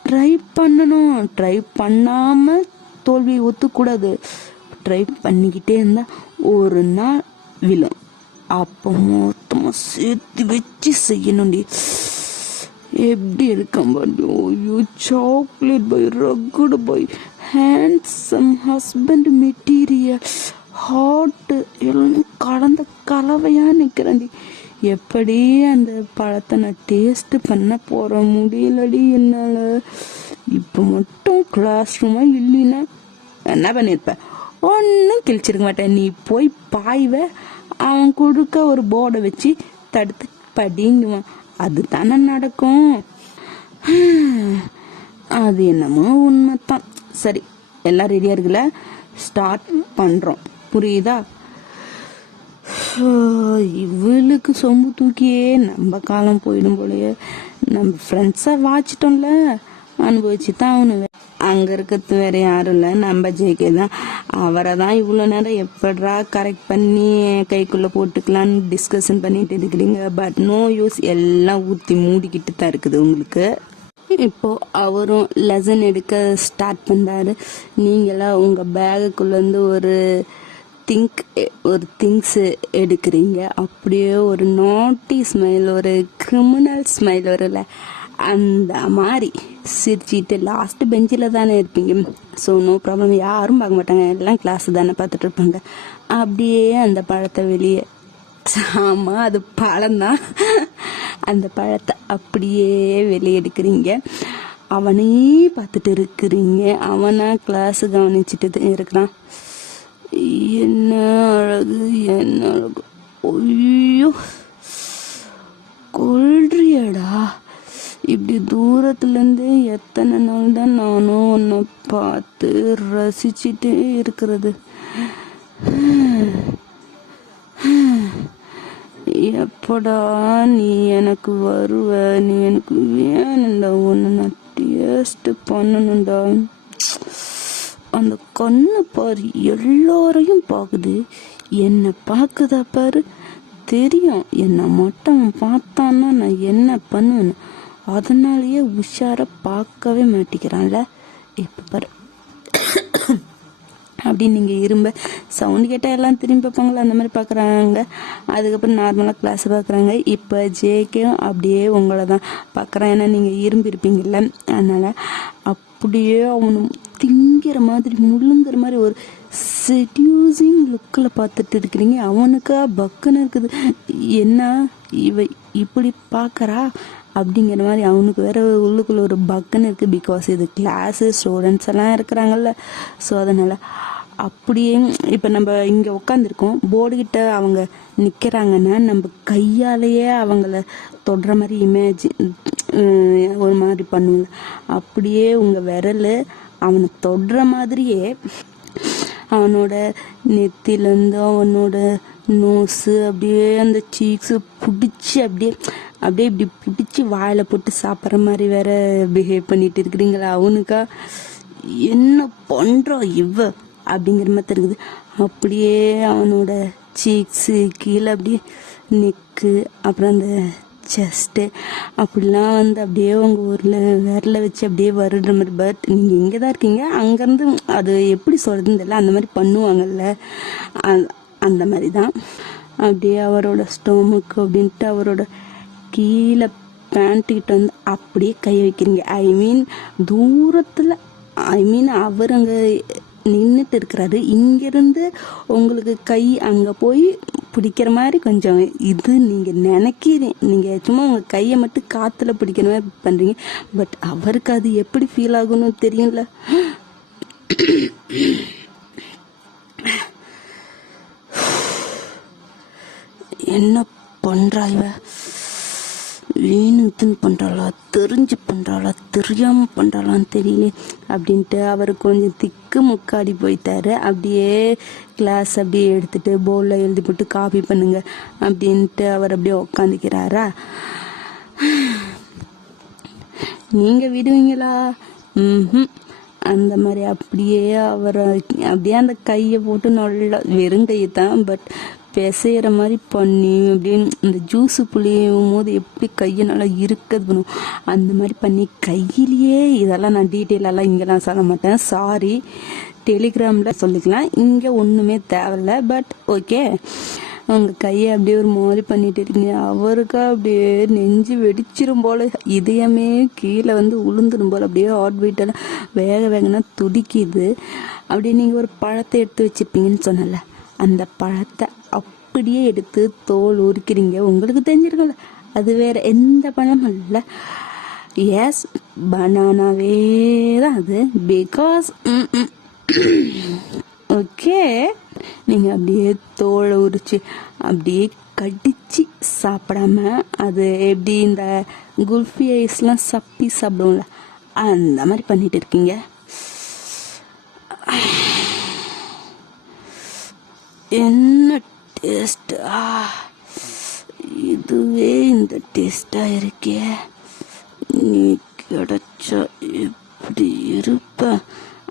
ட்ரை பண்ணணும், ட்ரை பண்ணாம தோல்வியை ஒத்துக்கூடாது. ட்ரை பண்ணிக்கிட்டே இருந்தா ஒரு நாள் விழும். அப்போ மொத்தமா சேர்த்து வச்சு செய்யணும்டி. எப்படி இருக்கான் பாரு. ஐயோ சாக்லேட் பாய், ரகுடு பாய், ஹேண்ட்ஸம் ஹஸ்பண்ட், மெட்டீரியல், ஹார்ட் எல்லாம் கலந்த கலவையா நிக்கிறேன்டி. எப்படி அந்த பழத்தை நான் டேஸ்ட் பண்ண போற முடியலடி என்னால. இப்போ மட்டும் கிளாஸ் ரூமா இல்லைன்னா என்ன பண்ணிருப்ப? ஒன்னும் கிழிச்சிருக்க மாட்டேன். நீ போய் பாய்வ, அவன் கொடுக்க ஒரு போர்டை வச்சு தடுத்து படிங்குவான். அது தானே நடக்கும். அது என்னமோ உண்மைத்தான். சரி, எல்லாம் ரெடியா இருக்குல்ல? ஸ்டார்ட் பண்றோம், புரியுதா? இவளுக்கு சொம்பு தூக்கியே நம்ம காலம் போயிடும் போலயே. நம்ம ஃப்ரெண்ட்ஸை வாச்சிட்டோம்ல, அனுபவிச்சு தான் அவனு. அங்க இருக்கிறது வேற யாரும் இல்லை, நம்ம ஜேகே தான். அவரை தான் இவ்வளோ நேரம் எப்படா கரெக்ட் பண்ணி கைக்குள்ள போட்டுக்கலான்னு டிஸ்கஷன் பண்ணிட்டு இருக்கிறீங்க. பட் நோ யூஸ், எல்லாம் ஊற்றி மூடிக்கிட்டு தான் இருக்குது உங்களுக்கு. இப்போ அவரும் லெசன் எடுக்க ஸ்டார்ட் பண்றாரு. நீங்களாம் உங்க பேகுக்குள்ளேருந்து ஒரு திங்ஸ் எடுக்கிறீங்க. அப்படியே ஒரு நாட்டி ஸ்மைல், ஒரு கிரிமினல் ஸ்மைல் வரும்ல, அந்த மாதிரி சிரிச்சிட்டு லாஸ்ட் பெஞ்சில் தானே இருப்பீங்க. ஸோ நோ ப்ராப்ளம், யாரும் பார்க்க மாட்டாங்க, எல்லாம் கிளாஸ் தானே பார்த்துட்டு இருப்பாங்க. அப்படியே அந்த பழத்தை வெளியே, ஆமாம் அது பழம்தான், அந்த பழத்தை அப்படியே வெளியே எடுக்கிறீங்க. அவனே பார்த்துட்டு இருக்கிறீங்க. அவனா கிளாஸு கவனிச்சுட்டு இருக்கிறான். என்ன அழகு, என்ன அழகு, ஐயோ கொள்றியடா. இப்படி தூரத்துலேருந்து எத்தனை நாள் தான் நானும் உன்னை பார்த்து ரசிச்சுட்டே இருக்கிறது. எப்படா நீ எனக்கு வருவ? நீ எனக்கு வேணும்டா, ஒன்று நான் டேஸ்ட் பண்ணணும்டா. அந்த கண்ணு பாரு, எல்லோரையும் பார்க்குது, என்னை பார்க்குதா பாரு. தெரியும் என்னை மட்டும் பார்த்தான்னா நான் என்ன பண்ணுவேன்னு, அதனாலயே உஷார பார்க்கவே மாட்டேங்கிறான்ல. இப்போ பாரு அப்படின்னு நீங்கள் இரும்ப சவுண்டு கேட்டால் எல்லாம் திரும்பி பார்ப்பாங்களா, அந்த மாதிரி பார்க்குறாங்க. அதுக்கப்புறம் நார்மலாக கிளாஸ் பார்க்குறாங்க. இப்போ ஜேகேவும் அப்படியே உங்களை தான் பார்க்குறான், ஏன்னா நீங்கள் இரும்பி இருப்பீங்கள்ல, அதனால் அப்படியே அவனு திங்கிற மாதிரி முள்ளுங்கிற மாதிரி ஒரு செடியூசிங் லுக்கில் பார்த்துட்டு இருக்கிறீங்க. அவனுக்கா பக்குன்னு இருக்குது, என்ன இவ இப்படி பார்க்குறா அப்படிங்கிற மாதிரி அவனுக்கு வேற உள்ளுக்குள்ள ஒரு பக்குன்னு இருக்குது. பிகாஸ் இது கிளாஸு ஸ்டூடெண்ட்ஸ் எல்லாம் இருக்கிறாங்கல்ல, ஸோ அதனால் அப்படியே இப்போ நம்ம இங்கே உட்காந்துருக்கோம், போர்டுகிட்ட அவங்க நிற்கிறாங்கன்னா நம்ம கையாலேயே அவங்கள தொடுற மாதிரி ஒரு மாதிரி பண்ணுவோம். அப்படியே உங்கள் விரல் அவனை தொடுற மாதிரியே அவனோட நெத்திலேருந்து அவனோட நோஸு அப்படியே அந்த சீக்ஸு பிடிச்சி அப்படியே அப்படியே இப்படி பிடிச்சி வாயில் போட்டு சாப்பிட்ற மாதிரி வேற பிஹேவ் பண்ணிட்டு இருக்கிறீங்களா? அவனுக்கா என்ன பண்ணுறோம் இவ அப்படிங்கிற மாதிரி இருக்குது. அப்படியே அவனோட சீக்ஸு கீழே அப்படியே நெக்கு அப்புறம் அந்த செஸ்ட்டு அப்படிலாம் வந்து அப்படியே உங்கள் ஊரில் விரல வச்சு அப்படியே வருடுற மாதிரி. பட் நீங்கள் இங்கே தான் இருக்கீங்க, அங்கேருந்து அது எப்படி சொல்கிறதுன்னு தெரியல, அந்த மாதிரி பண்ணுவாங்கல்ல, அந்த மாதிரி தான். அப்படியே அவரோட ஸ்டோமக்கு அப்படின்ட்டு அவரோட கீழே பேண்ட்டுக்கிட்ட வந்து அப்படியே கை வைக்கிறீங்க. ஐ மீன் தூரத்தில், அவர் அங்கே நின்றுட்டு இருக்கிறாரு, இங்கேருந்து உங்களுக்கு கை அங்கே போய் பிடிக்கிற மாதிரி கொஞ்சம் இது நீங்கள் நினைக்கிறீங்க. நீங்கள் சும்மா உங்கள் கையை மட்டும் காற்றுல பிடிக்கிற மாதிரி பண்ணுறீங்க. பட் அவருக்கு அது எப்படி ஃபீல் ஆகும்னு தெரியும்ல. என்ன பண்ணுறா இவ? வேணுத்துன்னு பண்ணுறாளா, தெரிஞ்சு பண்ணுறாளா, தெரியாமல் பண்ணுறாளான்னு தெரியல அப்படின்ட்டு அவர் கொஞ்சம் திக்கு முக்காடி போயிட்டாரு. அப்படியே கிளாஸ் அப்படியே எடுத்துட்டு போர்டில் எழுதி போட்டு காப்பி பண்ணுங்க அப்படின்ட்டு அவர் அப்படியே உக்காந்துக்கிறாரா. நீங்கள் விடுவீங்களா? அந்த மாதிரி அப்படியே அவர் அப்படியே அந்த கையை போட்டு நல்லா வெறும் கையை தான் பட் பிசைகிற மாதிரி பண்ணி அப்படியே இந்த ஜூஸு புளியும் போது எப்படி கையை நல்லா இருக்கிறது பண்ணும் அந்த மாதிரி பண்ணி கையிலேயே இதெல்லாம் நான் டீட்டெயிலெல்லாம் இங்கெல்லாம் சொல்ல மாட்டேன், சாரி, டெலிகிராமில் சொல்லிக்கலாம், இங்கே ஒன்றுமே தேவையில்ல. பட் ஓகே, உங்கள் கையை அப்படியே ஒரு மாதிரி பண்ணிட்டு இருக்கீங்க. அவருக்கா அப்படியே நெஞ்சு வெடிச்சிரும் போல், இதயமே கீழே வந்து உளுந்துடும் போல், அப்படியே ஹார்ட் பீட்டெல்லாம் வேக வேகனா துடிக்குது. அப்படியே நீங்கள் ஒரு பழத்தை எடுத்து வச்சுருப்பீங்கன்னு சொன்னல, அந்த பழத்தை அப்படியே எடுத்து தோல் உரிக்கிறீங்க. உங்களுக்கு தெரிஞ்சிருக்கல, அது வேற எந்த பழமும் இல்லை, எஸ் பனானாவே தான் அது. பிகாஸ் ஓகே, நீங்கள் அப்படியே தோலை உரிச்சு அப்படியே கடிச்சு சாப்பிடாம, அது எப்படி இந்த குல்ஃபி ஐஸ்லாம் சப்பி சாப்பிடுவோம்ல அந்த மாதிரி பண்ணிட்டு இருக்கீங்க. என்ன டேஸ்ட், இதுவே இந்த டேஸ்டாக இருக்கே, நீ கிடைச்சா எப்படி இருப்ப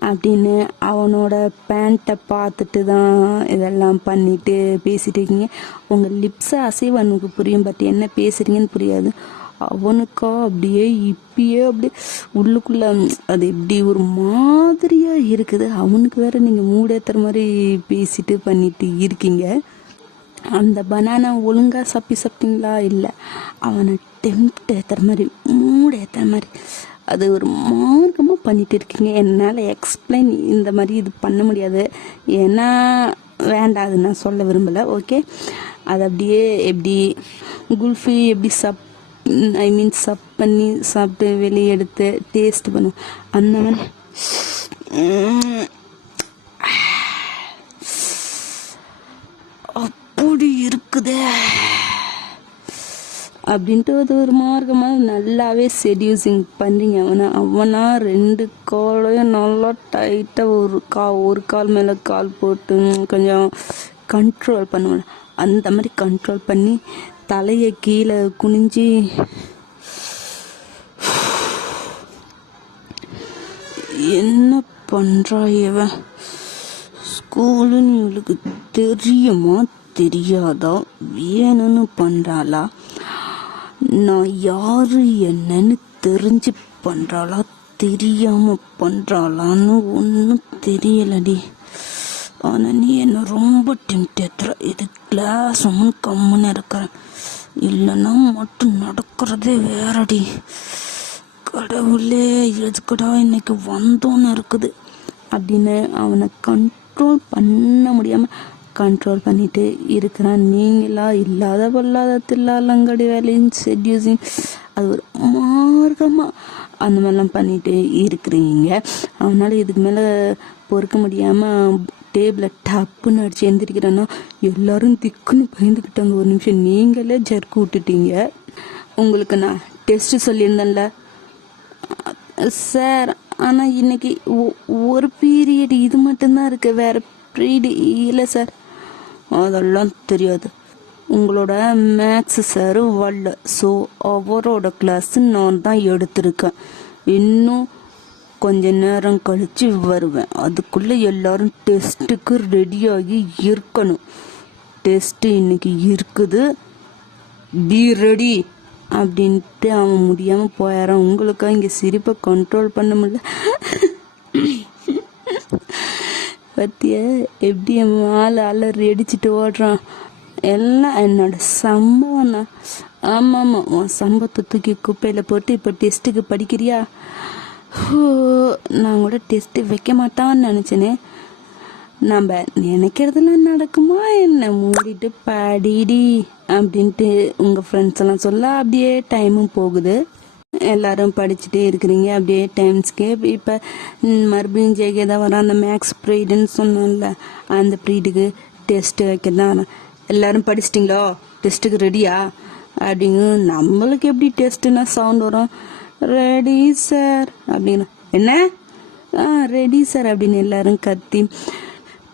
அப்படின்னு அவனோட பேண்ட்டை பார்த்துட்டு தான் இதெல்லாம் பண்ணிட்டு பேசிட்டு இருக்கீங்க. உங்கள் லிப்ஸை அசைவ் அவனுக்கு புரியும், பட் என்ன பேசுறீங்கன்னு புரியாது. அவனுக்கா அப்படியே இப்பயே அப்படியே உள்ளுக்குள்ள அது எப்படி ஒரு மாதிரியா இருக்குது. அவனுக்கு வேற நீங்கள் மூடேற்றுற மாதிரி பேசிட்டு பண்ணிட்டு இருக்கீங்க. அந்த பனானா ஒழுங்கா சாப்பிட்டீங்களா? இல்லை, அவனை டெம்ப்ட் ஏற்றுற மாதிரி மூடேற்றுற மாதிரி அது ஒரு மார்க்கமாக பண்ணிட்டு இருக்கீங்க. என்னால் எக்ஸ்பிளைன் இந்த மாதிரி இது பண்ண முடியாது, ஏன்னா வேண்டாம், அது நான் சொல்ல விரும்பலை. ஓகே, அது அப்படியே எப்படி குல்ஃபி எப்படி சப் பண்ணி சாப்பிட்டு வெளியே எடுத்து டேஸ்ட் பண்ணும் அந்த மாதிரி அப்படி இருக்குதே அப்படின்ட்டு அது ஒரு மார்க்கமாக நல்லாவே செடியூசிங் பண்ணுறீங்க. அவனா 2 காலையும் நல்லா டைட்டாக ஒரு கால் மேலே கால் போட்டு கொஞ்சம் கண்ட்ரோல் பண்ணுவேன். அந்த மாதிரி கண்ட்ரோல் பண்ணி தலையை கீழே குனிஞ்சி என்ன பண்ணுறா இவன்? ஸ்கூலுன்னு இவளுக்கு தெரியுமா தெரியாதா? வேணும்னு பண்ணுறாளா? நான் யாரு என்னன்னு தெரிஞ்சு பண்ணுறாளா தெரியாமல் பண்ணுறாளான்னு ஒன்றும் தெரியலடி. ஆனால் நீ என்னை ரொம்ப டெம்ப்ட் ஏற்றுற. இது கிளாஸ் ஒன்று கம்முன்னு இருக்கிறேன், இல்லைன்னா மட்டும் நடக்கிறதே வேறடி. கடவுளே, எதுக்கடா இன்னைக்கு வந்தோன்னு இருக்குது அப்படின்னு அவனை கண்ட்ரோல் பண்ண முடியாமல் கண்ட்ரோல் பண்ணிட்டு இருக்கிறான். நீங்களா இல்லாத பொல்லாத தில்லாலங்கடி வேலையும் செட்யூசிங் அது ஒரு மார்க்கமாக அந்த மாதிரிலாம் பண்ணிட்டு இருக்கிறீங்க. அவனால் இதுக்கு மேலே பொறுக்க முடியாமல் டேபிளை டப்புன்னு அடிச்சு எழுந்திரிக்கிறான்னா எல்லாரும் திக்குன்னு பயந்துக்கிட்டாங்க. ஒரு நிமிஷம் நீங்களே ஜர்க்கு விட்டுட்டீங்க. உங்களுக்கு நான் டெஸ்ட்டு சொல்லியிருந்தேன்ல சார், ஆனால் இன்னைக்கு ஒரு பீரியட் இது மட்டும்தான் இருக்கு, வேற ப்ரீடு இல்லை சார், அதெல்லாம் தெரியாது. உங்களோட மேக்ஸ் சார் வரல, ஸோ அவரோட கிளாஸ் நான் தான் எடுத்திருக்கேன். இன்னும் கொஞ்ச நேரம் கழிச்சு வருவேன். அதுக்குள்ளே எல்லாரும் டெஸ்ட்டுக்கு ரெடியாகி இருக்கணும். டெஸ்ட்டு இன்னைக்கு இருக்குது, பி ரெடி அப்படின்ட்டு அவன் முடியாமல் போயிடறான். உங்களுக்கா இங்கே சிரிப்பை கண்ட்ரோல் பண்ண முடியல. பத்திய எப்படி என் ஆள் அலறி அடிச்சுட்டு ஓடுறான். எல்லாம் என்னோட சம்பவம் தான். ஆமாம் ஆமாம், உன் சம்பவத்தை தூக்கி குப்பையில் போட்டு இப்போ டெஸ்ட்டுக்கு படிக்கிறியா? நான் கூட டெஸ்ட்டு வைக்க மாட்டான்னு நினச்சேனே. நம்ம நினைக்கிறதுலாம் நடக்குமா என்ன? மூடிட்டு படிடி அப்படின்ட்டு உங்கள் ஃப்ரெண்ட்ஸ் எல்லாம் சொல்ல அப்படியே டைமும் போகுது. எல்லாரும் படிச்சுட்டே இருக்கிறீங்க, அப்படியே டைம்ஸ்க்கே. இப்போ மறுபடியும் ஜெயிக்க தான் வர அந்த மேக்ஸ் ப்ரீடுன்னு சொன்னோம்ல, அந்த ப்ரீடுக்கு டெஸ்ட்டு வைக்க தான். எல்லாரும் படிச்சிட்டிங்களோ, டெஸ்ட்டுக்கு ரெடியா அப்படிங்க. நம்மளுக்கு எப்படி டெஸ்ட்டுன்னா சவுண்ட் வரும், ரெடி சார் அப்படின்னு. என்ன ரெடி சார் அப்படின்னு எல்லாரும் கத்தி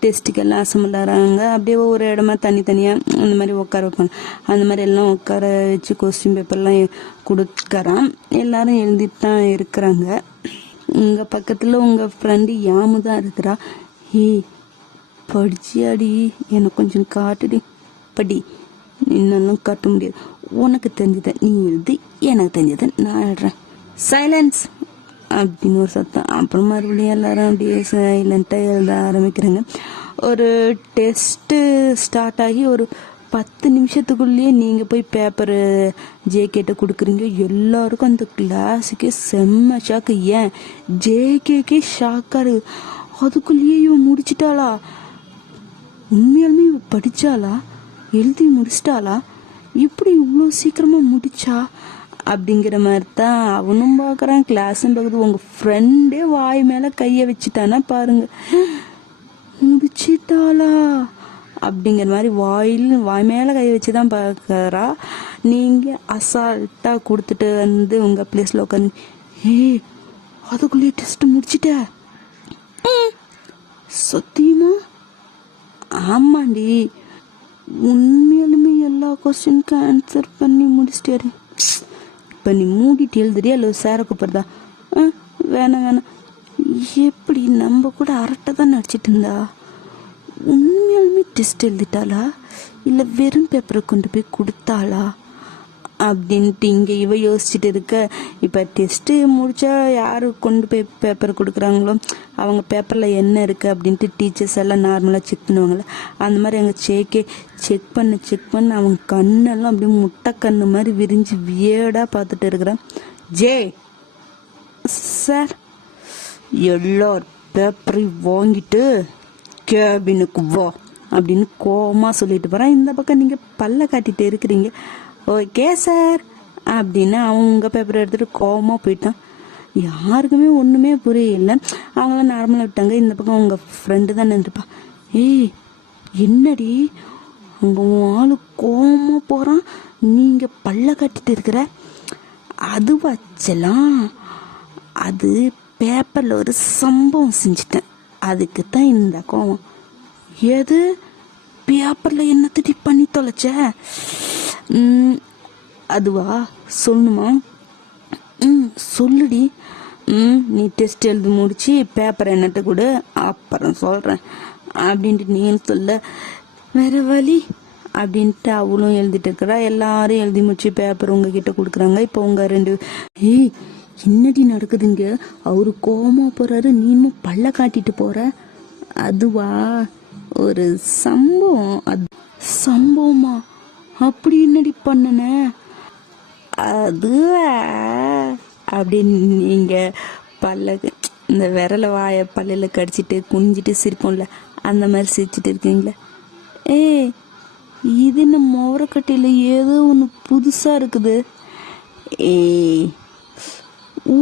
டெஸ்ட்டுக்கெல்லாம் அசம்பிள் ஆகிறாங்க. அப்படியே ஒவ்வொரு இடமா தனித்தனியாக அந்த மாதிரி உட்கார வைப்பாங்க. அந்த மாதிரி எல்லாம் உட்கார வச்சு கொஸ்டின் பேப்பர்லாம் கொடுக்குறான். எல்லாரும் எழுதிட்டு தான் இருக்கிறாங்க. உங்கள் பக்கத்தில் உங்கள் ஃப்ரெண்டு யாமு தான் இருக்கிறா. ஏய் படிச்சியாடி, எனக்கு கொஞ்சம் காட்டுடி. படி, இன்னும் காட்ட முடியாது. உனக்கு தெரிஞ்சதை நீ எழுதி, எனக்கு தெரிஞ்சதை நான் எழுதுறேன். சைலன்ஸ் அப்படின்னு ஒரு சத்தம். அப்புறம் மறுபடியும் எல்லாரும் அப்படியே சைலண்ட்டாக எழுத ஆரம்பிக்கிறாங்க. ஒரு டெஸ்ட்டு ஸ்டார்ட் ஆகி ஒரு 10 நிமிஷத்துக்குள்ளேயே நீங்கள் போய் பேப்பரு ஜேகேட்ட கொடுக்குறீங்க. எல்லாருக்கும் அந்த கிளாஸுக்கே செம்ம ஷாக்கு. ஏன் ஜேகேக்கே ஷாக்காக இருக்குது. அதுக்குள்ளேயே இவன் முடிச்சிட்டாளா? உண்மையாலுமே இவ படித்தாளா? எழுதி முடிச்சிட்டாளா? இப்படி இவ்வளோ சீக்கிரமாக முடிச்சா அப்படிங்கிற மாதிரி தான் அவனும் பார்க்குறான், கிளாஸும் பார்க்குது. உங்கள் ஃப்ரெண்டே வாய் மேலே கையை வச்சுட்டானா பாருங்க. முடிச்சிட்டாளா அப்படிங்கிற மாதிரி வாய் மேலே கை வச்சு தான் பார்க்குறா. நீங்கள் அசால்ட்டாக கொடுத்துட்டு வந்து உங்கள் பிளேஸில் உட்காந்து, அதுக்குள்ளேயே டெஸ்ட்டு முடிச்சிட்ட? சத்தியமா? ஆமாண்டி, உண்மையாலுமே எல்லா கொஸ்டினுக்கும் ஆன்சர் பண்ணி முடிச்சிட்டாரு. இப்போ நீ மூடிட்டு எழுதுறியா இல்லை சாரை கூப்பிட்றதா? வேணாம். எப்படி நம்ம கூட அரட்டை தான் நடிச்சிட்டு இருந்தா? உண்மையாலுமே டெஸ்ட் எழுதிட்டாளா இல்லை வெறும் பேப்பரை கொண்டு போய் கொடுத்தாளா அப்படின்ட்டு இங்கே இவ யோசிச்சுட்டு இருக்க. இப்போ டெஸ்ட்டு முடித்தா யார் கொண்டு போய் பேப்பர் கொடுக்குறாங்களோ அவங்க பேப்பரில் என்ன இருக்குது அப்படின்ட்டு டீச்சர்ஸ் எல்லாம் நார்மலாக செக் பண்ணுவாங்கள்ல, அந்த மாதிரி எங்கள் செக் பண்ண அவங்க கண்ணெல்லாம் அப்படியே முட்டை கண்ணு மாதிரி விரிஞ்சு வியர்டாக பார்த்துட்டு இருக்கிறான். ஜே சார், எல்லார் பேப்பரையும் வாங்கிட்டு கேபினுக்கு வா அப்படின்னு கோவமாக சொல்லிட்டு போகிறான். இந்த பக்கம் நீங்கள் பல்ல காட்டிகிட்டு இருக்கிறீங்க. ஓகே சார் அப்படின்னு அவங்க பேப்பரை எடுத்துகிட்டு கோவமாக போயிட்டான். யாருக்குமே ஒன்றுமே புரியல. அவங்களாம் நார்மலாக விட்டாங்க. இந்த பக்கம் உங்கள் ஃப்ரெண்டு தான் நின்றுப்பா. என்னடி அங்கே ஆளு கோவமாக போகிறான், நீங்கள் பல்ல கட்டிட்டு இருக்கிற? அது வச்சலாம், அது பேப்பரில் ஒரு சம்பவம் செஞ்சிட்டேன், அதுக்கு தான் இந்த கோவம். எது பேப்பரில் என்னத்தடி பண்ணி தொலைச்ச? அதுவா சொல்லணுமா? சொல்லுடி. நீ டெஸ்ட் எழுதி முடிச்சு பேப்பர் என்னட்ட கூட அப்புறம் சொல்கிறேன் அப்படின்ட்டு நீ சொல்ல, வேற வழி அப்படின்ட்டு அவளும் எழுதிட்டு இருக்கிறா. எல்லாரும் எழுதி முடிச்சு பேப்பர் உங்ககிட்ட கொடுக்குறாங்க. இப்போ உங்க ரெண்டு என்னடி நடக்குதுங்க? அவரு கோவமா போறாரு, நீனும் பல்ல காட்டிட்டு போற. அதுவா ஒரு சம்பவம். சம்பவமா? அப்படி என்னடி பண்ணன? அது அப்படின்னு நீங்கள் இந்த விரலை வாயை பல்லில் கடிச்சிட்டு குனிஞ்சிட்டு சிரிப்போம்ல, அந்த மாதிரி சிரிச்சிட்டு இருக்கீங்களே. இது என்ன மோரக்கட்டையில் ஏதோ ஒன்று புதுசாக இருக்குது. ஓ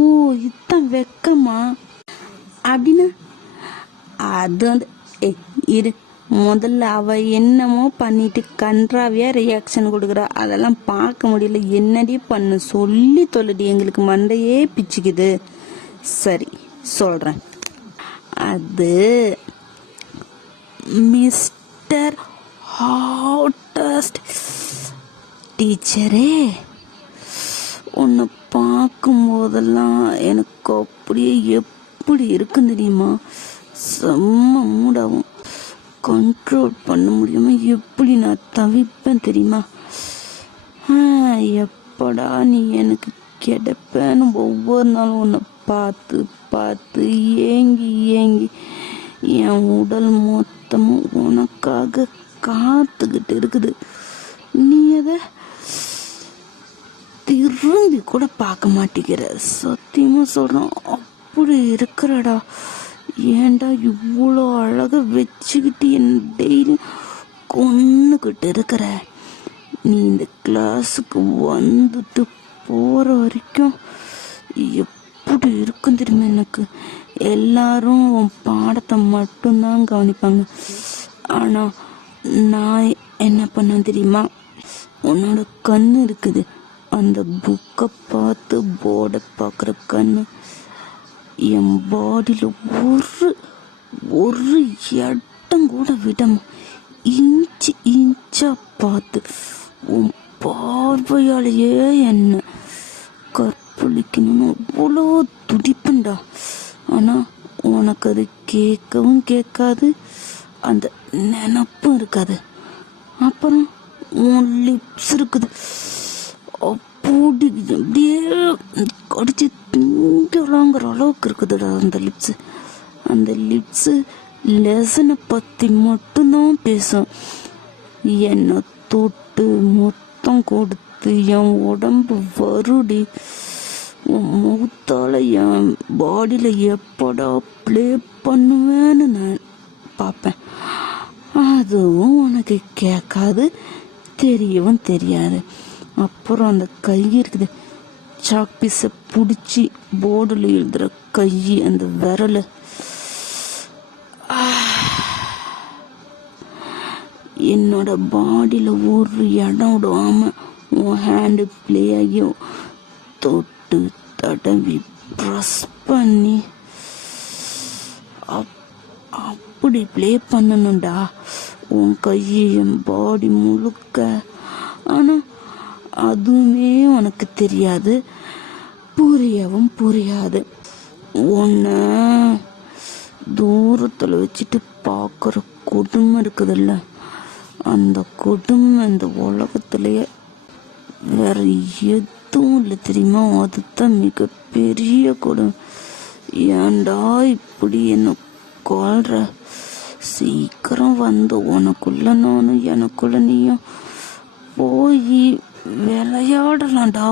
இதுதான் வெக்கமா அப்படின்னு? அது வந்து இரு, முதல்ல அவ என்னமோ பண்ணிட்டு கன்றாவியா ரியாக்ஷன் கொடுக்குறா, அதெல்லாம் பார்க்க முடியல. என்னடி பண்ணு சொல்லி தொல்லடி, எங்களுக்கு மண்டையே பிச்சுக்குது. சரி சொல்கிறேன். அது மிஸ்டர் ஹாட்டஸ்ட் டீச்சரே, உன்னை பார்க்கும்போதெல்லாம் எனக்கு அப்படியே எப்படி இருக்குன்னு தெரியுமா? செம்ம மூடாகும், கண்ட்ரோல் பண்ண முடியாம எப்படி நான் தவிப்பேன் தெரியுமா? எப்படா நீ எனக்கு கிடைப்பேன்னு ஒவ்வொரு நாளும் உன்னை பார்த்து பார்த்து ஏங்கி ஏங்கி என் உடல் மொத்தமும் உனக்காக காத்துக்கிட்டு இருக்குது. நீ அதை திரும்பி கூட பார்க்க மாட்டேங்கிற. சத்தியமா சொல்றேன், அப்படி இருக்கிறடா. ஏன்டா இவ்வளோ அழகா வச்சுக்கிட்டு என் டெய்லி கொன்னுக்கிட்டு இருக்கிற? நீ இந்த கிளாஸுக்கு வந்துட்டு போற வரைக்கும் எப்படி இருக்கும் தெரியுமா? எனக்கு எல்லாரும் உன் பாடத்தை மட்டும்தான் கவனிப்பாங்க. ஆனா நான் என்ன பண்ண தெரியுமா? உன்னோட கண்ணு இருக்குது, அந்த புக்கை பார்த்து போர்டை பார்க்குற கண்ணு என் பாடியில் ஒரு இடம் கூட விடாம இன்ச்சா பார்த்து உன் பார்வையாலேயே என்ன கற்பழிக்கணும்னு அவ்வளோ துடிப்புண்டா. ஆனால் உனக்கு அது கேட்கவும் கேட்காது, அந்த நினப்பும் இருக்காது. அப்புறம் உன் லிப்ஸ் இருக்குது, அப்படி அப்படியே கடிச்சு திங்கலாங்கிற அளவுக்கு இருக்குதுடா அந்த லிப்ஸு. அந்த லிப்ஸு லெசனை பற்றி மட்டும்தான் பேசும். என்னை தொட்டு மொத்தம் கொடுத்து என் உடம்பு வருடி. உன் முகத்தால் என் பாடியில் எப்படா ப்ளே பண்ணுவேன்னு நான் பார்ப்பேன். அதுவும் உனக்கு கேட்காது, தெரியவும் தெரியாது. அப்புறம் அந்த கை இருக்குது, சாக் பீஸை பிடிச்சி போர்டில் எழுதுகிற கை, அந்த விரல் என்னோட பாடியில் ஒரு இடம் விடாம உன் ஹேண்டு ப்ளே ஆகி தொட்டு தடவி ப்ரெஸ் பண்ணி அப்படி ப்ளே பண்ணணும்டா உன் கையை என் பாடி முழுக்க. ஆனால் அதுவுமே உனக்கு தெரியாது, புரியவும் புரியாது. உன்னை தூரத்தில் வச்சுட்டு பார்க்குற கொடுமை இருக்குதுல்ல, அந்த கொடுமை இந்த உலகத்திலேயே வேற எதுவும் இல்லை தெரியுமா? அதுதான் மிகப்பெரிய கொடுமை. ஏன்டா இப்படி என்ன கொள்ற? சீக்கிரம் வந்து உனக்குள்ள நானும் எனக்குள்ள நீயும் போய் விளையாடலாம்டா.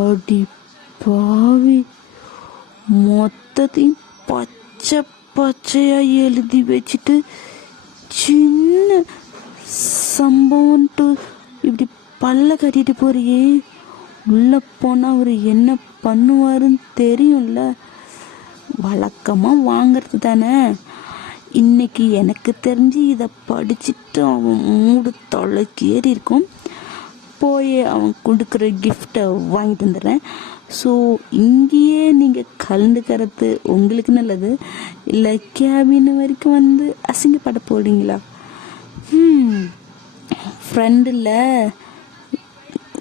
அடி பாவி, மொத்தத்தையும் பச்சை பச்சையா எழுதி வச்சுட்டு சின்ன சம்பவம்ட்டு இப்படி பல்ல கட்டிட்டு போறியே. உள்ள போனா அவரு என்ன பண்ணுவாருன்னு தெரியும்ல. வழக்கமா வாங்கறது தானே. இன்னைக்கு எனக்கு தெரிஞ்சு இதை படிச்சுட்டு அவன் மூடு தொலைக்கு ஏறி இருக்கும். போய் அவன் கொடுக்குற கிஃப்டை வாங்கிட்டு வந்துடுறேன். ஸோ இங்கேயே நீங்கள் கலந்துக்கிறது உங்களுக்கு நல்லது, இல்லை கேபின் வரைக்கும் வந்து அசிங்கப்பட போடுங்களா? ஃப்ரெண்டில்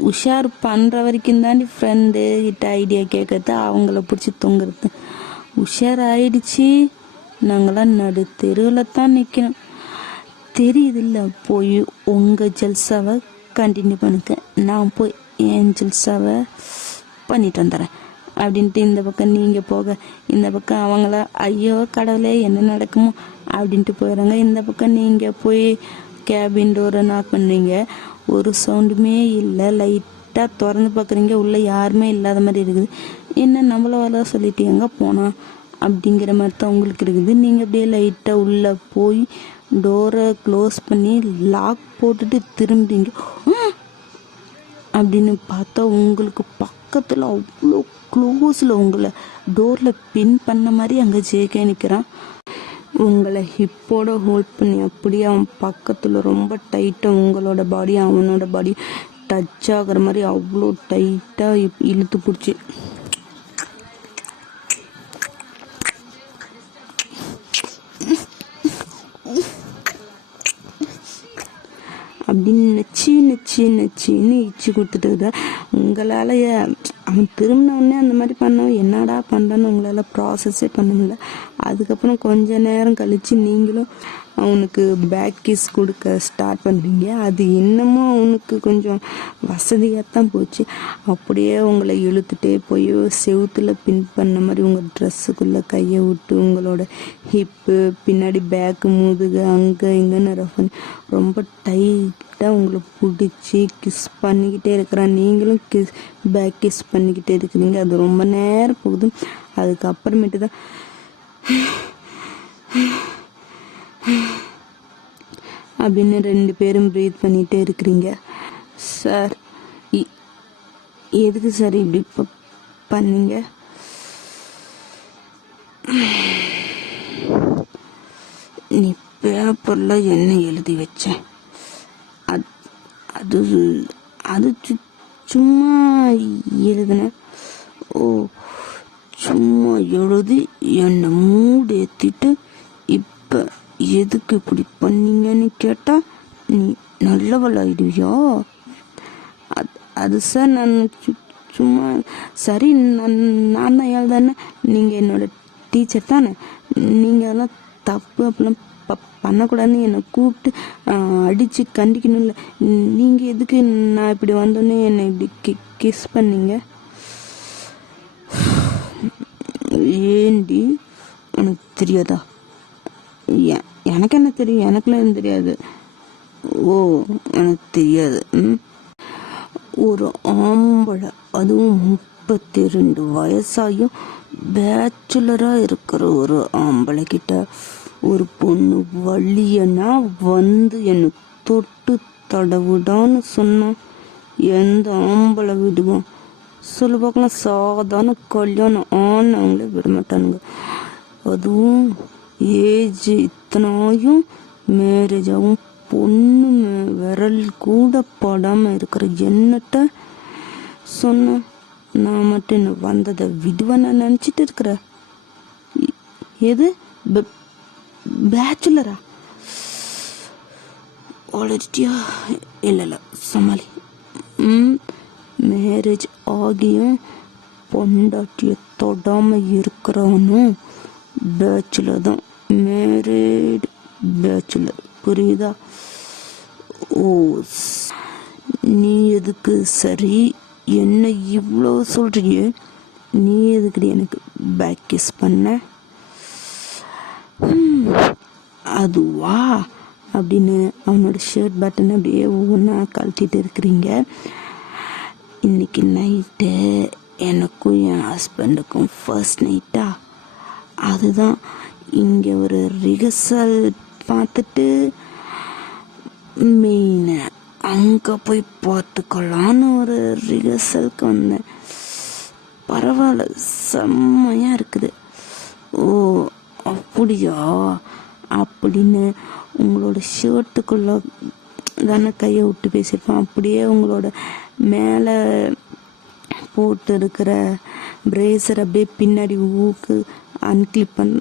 உஷார் பண்ணுற வரைக்கும் தாண்டி ஃப்ரெண்டு கிட்ட ஐடியா கேட்கறது, அவங்கள பிடிச்சி தொங்குறது. உஷார் ஆயிடுச்சு, நாங்களாம் நடு தெருவில் தான் நிற்கணும். தெரியுதில்ல, போய் உங்கள் ஜல்சாவை கண்டினியூ பண்ணுங்க, நான் போய் என் ஜல்சாவை பண்ணிட்டு வந்துடுறேன் அப்படின்ட்டு இந்த பக்கம் நீங்கள் போக, இந்த பக்கம் அவங்கள ஐயோ கடவுளே என்ன நடக்குமோ அப்படின்ட்டு போயிடுறாங்க. இந்த பக்கம் நீங்கள் போய் கேபின் டோரை நாக் பண்ணுறீங்க, ஒரு சவுண்டுமே இல்லை. லைட்டாக திறந்து பார்க்குறீங்க, உள்ளே யாருமே இல்லாத மாதிரி இருக்குது. என்ன நம்மள வர சொல்லிட்டீங்க போனால் அப்படிங்கிற மாதிரி தான் உங்களுக்கு இருக்குது. நீங்கள் அப்படியே லைட்டாக உள்ளே போய் டோரை க்ளோஸ் பண்ணி லாக் போட்டுட்டு திரும்பிங்க. அப்படின்னு பார்த்தா உங்களுக்கு பக்கத்தில் அவ்வளோ க்ளோஸில் உங்களை டோரில் பின் பண்ண மாதிரி அங்கே ஜேகே நிற்கிறான். உங்களை ஹிப்போட ஹோல்ட் பண்ணி அப்படியே அவன் பக்கத்தில் ரொம்ப டைட்டாக உங்களோட பாடி அவனோட பாடி டச் ஆகிற மாதிரி அவ்வளோ டைட்டாக இழுத்து பிடிச்சி நச்சின்னு இச்சு கொடுத்துட்டு உங்களால் அவன் திரும்பினவுடனே அந்த மாதிரி பண்ணவன் என்னடா பண்ணுறான்னு உங்களால் ப்ராசஸே பண்ண முடியல. அதுக்கப்புறம் கொஞ்ச நேரம் கழித்து நீங்களும் அவனுக்கு பேக் கிஸ் கொடுக்க ஸ்டார்ட் பண்ணுறீங்க. அது இன்னமும் அவனுக்கு கொஞ்சம் வசதியாக தான் போச்சு. அப்படியே உங்களை இழுத்துட்டே போய் செவுத்துல பின் பண்ண மாதிரி உங்கள் ட்ரெஸ்ஸுக்குள்ளே கையை விட்டு உங்களோட ஹிப்பு பின்னாடி பேக்கு முதுகு அங்கே இங்கேன்னு ரஃப் பண்ணி ரொம்ப டைட்டாக உங்களை பிடிச்சி கிஸ் பண்ணிக்கிட்டே இருக்கிறான். நீங்களும் பேக் கிஸ் பண்ணிக்கிட்டே இருக்கிறீங்க. அது ரொம்ப நேரம் போகுது. அதுக்கப்புறமேட்டு தான் அப்படின்னு 2 பேரும் ப்ரீத் பண்ணிகிட்டே இருக்கிறீங்க. சார் எதுக்கு சார் இப்படி பண்ணீங்க? நீ பேப்பரில் என்ன எழுதி வச்சேன் அது அது சும்மா எழுதுனேன். ஓ, சும்மா எழுதி என்னை மூடு ஏற்றிட்டு இப்போ எதுக்கு இப்படி பண்ணீங்கன்னு கேட்டால் நீ நல்லவளாயிடுவியா? அது சார் நான் சும்மா சரி நான் தான் எழுதானே. நீங்கள் என்னோட டீச்சர் தானே. நீங்கள் அதெல்லாம் தப்பு அப்படிலாம் பண்ணக்கூடாதுன்னு என்னை கூப்பிட்டு அடித்து கண்டிக்கணும் இல்லை. நீங்கள் எதுக்கு நான் இப்படி வந்தோன்னே என்னை இப்படி கிஸ் பண்ணீங்க? ஏண்டி உனக்கு தெரியாதா? எனக்கு என்ன தெரியும்? எனக்குலாம் எதுவும் தெரியாது. ஓ, எனக்கு தெரியாது. ஒரு ஆம்பளை, அதுவும் 32 வயசாயும் பேச்சுலராக இருக்கிற ஒரு ஆம்பளை கிட்ட ஒரு பொண்ணு வள்ளியனா வந்து என்னை தொட்டு தடவுடான்னு சொன்னா எந்த ஆம்பளை விடுவான் சொல்லு பார்க்கலாம்? சாதாரண கல்யாணம் ஆனவங்களே விட மாட்டானுங்க. அதுவும் ஏஜ் இத்தனாயும் மேரேஜாகவும் பொண்ணு விரல் கூட படாமல் இருக்கிற என்னட்ட சொன்ன நான் மட்டும் என்ன வந்ததை விடுவேன்னு நினச்சிட்டு இருக்கிற. எது பேச்சுலரா? ஆல்ரெடியா? இல்லை சமாளி. மேரேஜ் ஆகியும் பொண்டாட்டியை தொடாமல் இருக்கிறவனும் பேச்சுலர் தான். மேரேட் பேச்சுலர், புரியுதா? ஓ, நீ எதுக்கு சரி என்ன இவ்வளோ சொல்றியே? நீ எதுக்கு எனக்கு பேக் கிஸ் பண்ண? அதுவா அப்படின்னு அவனோட ஷர்ட் பட்டன் அப்படியே ஒவ்வொன்றா கழட்டிட்டு இருக்கிறீங்க. இன்னைக்கு நைட்டு எனக்கும் என் ஹஸ்பண்டுக்கும் ஃபர்ஸ்ட் நைட்டா. அதுதான் இங்கே ஒரு ரிஹர்சல் பார்த்துட்டு மெயினை அங்கே போய் பார்த்துக்கலான்னு ஒரு ரிஹர்சலுக்கு வந்தேன். பரவாயில்ல, செம்மையாக இருக்குது. ஓ அப்படியா? அப்படின்னு உங்களோட ஷர்ட்டுக்குள்ளே தானே கையை விட்டு பேசியிருப்பேன். அப்படியே உங்களோட மேலே போட்டு இருக்கிற பிரேசர் அப்படியே பின்னாடி ஊக்கு அன்கிளிப் பண்ண.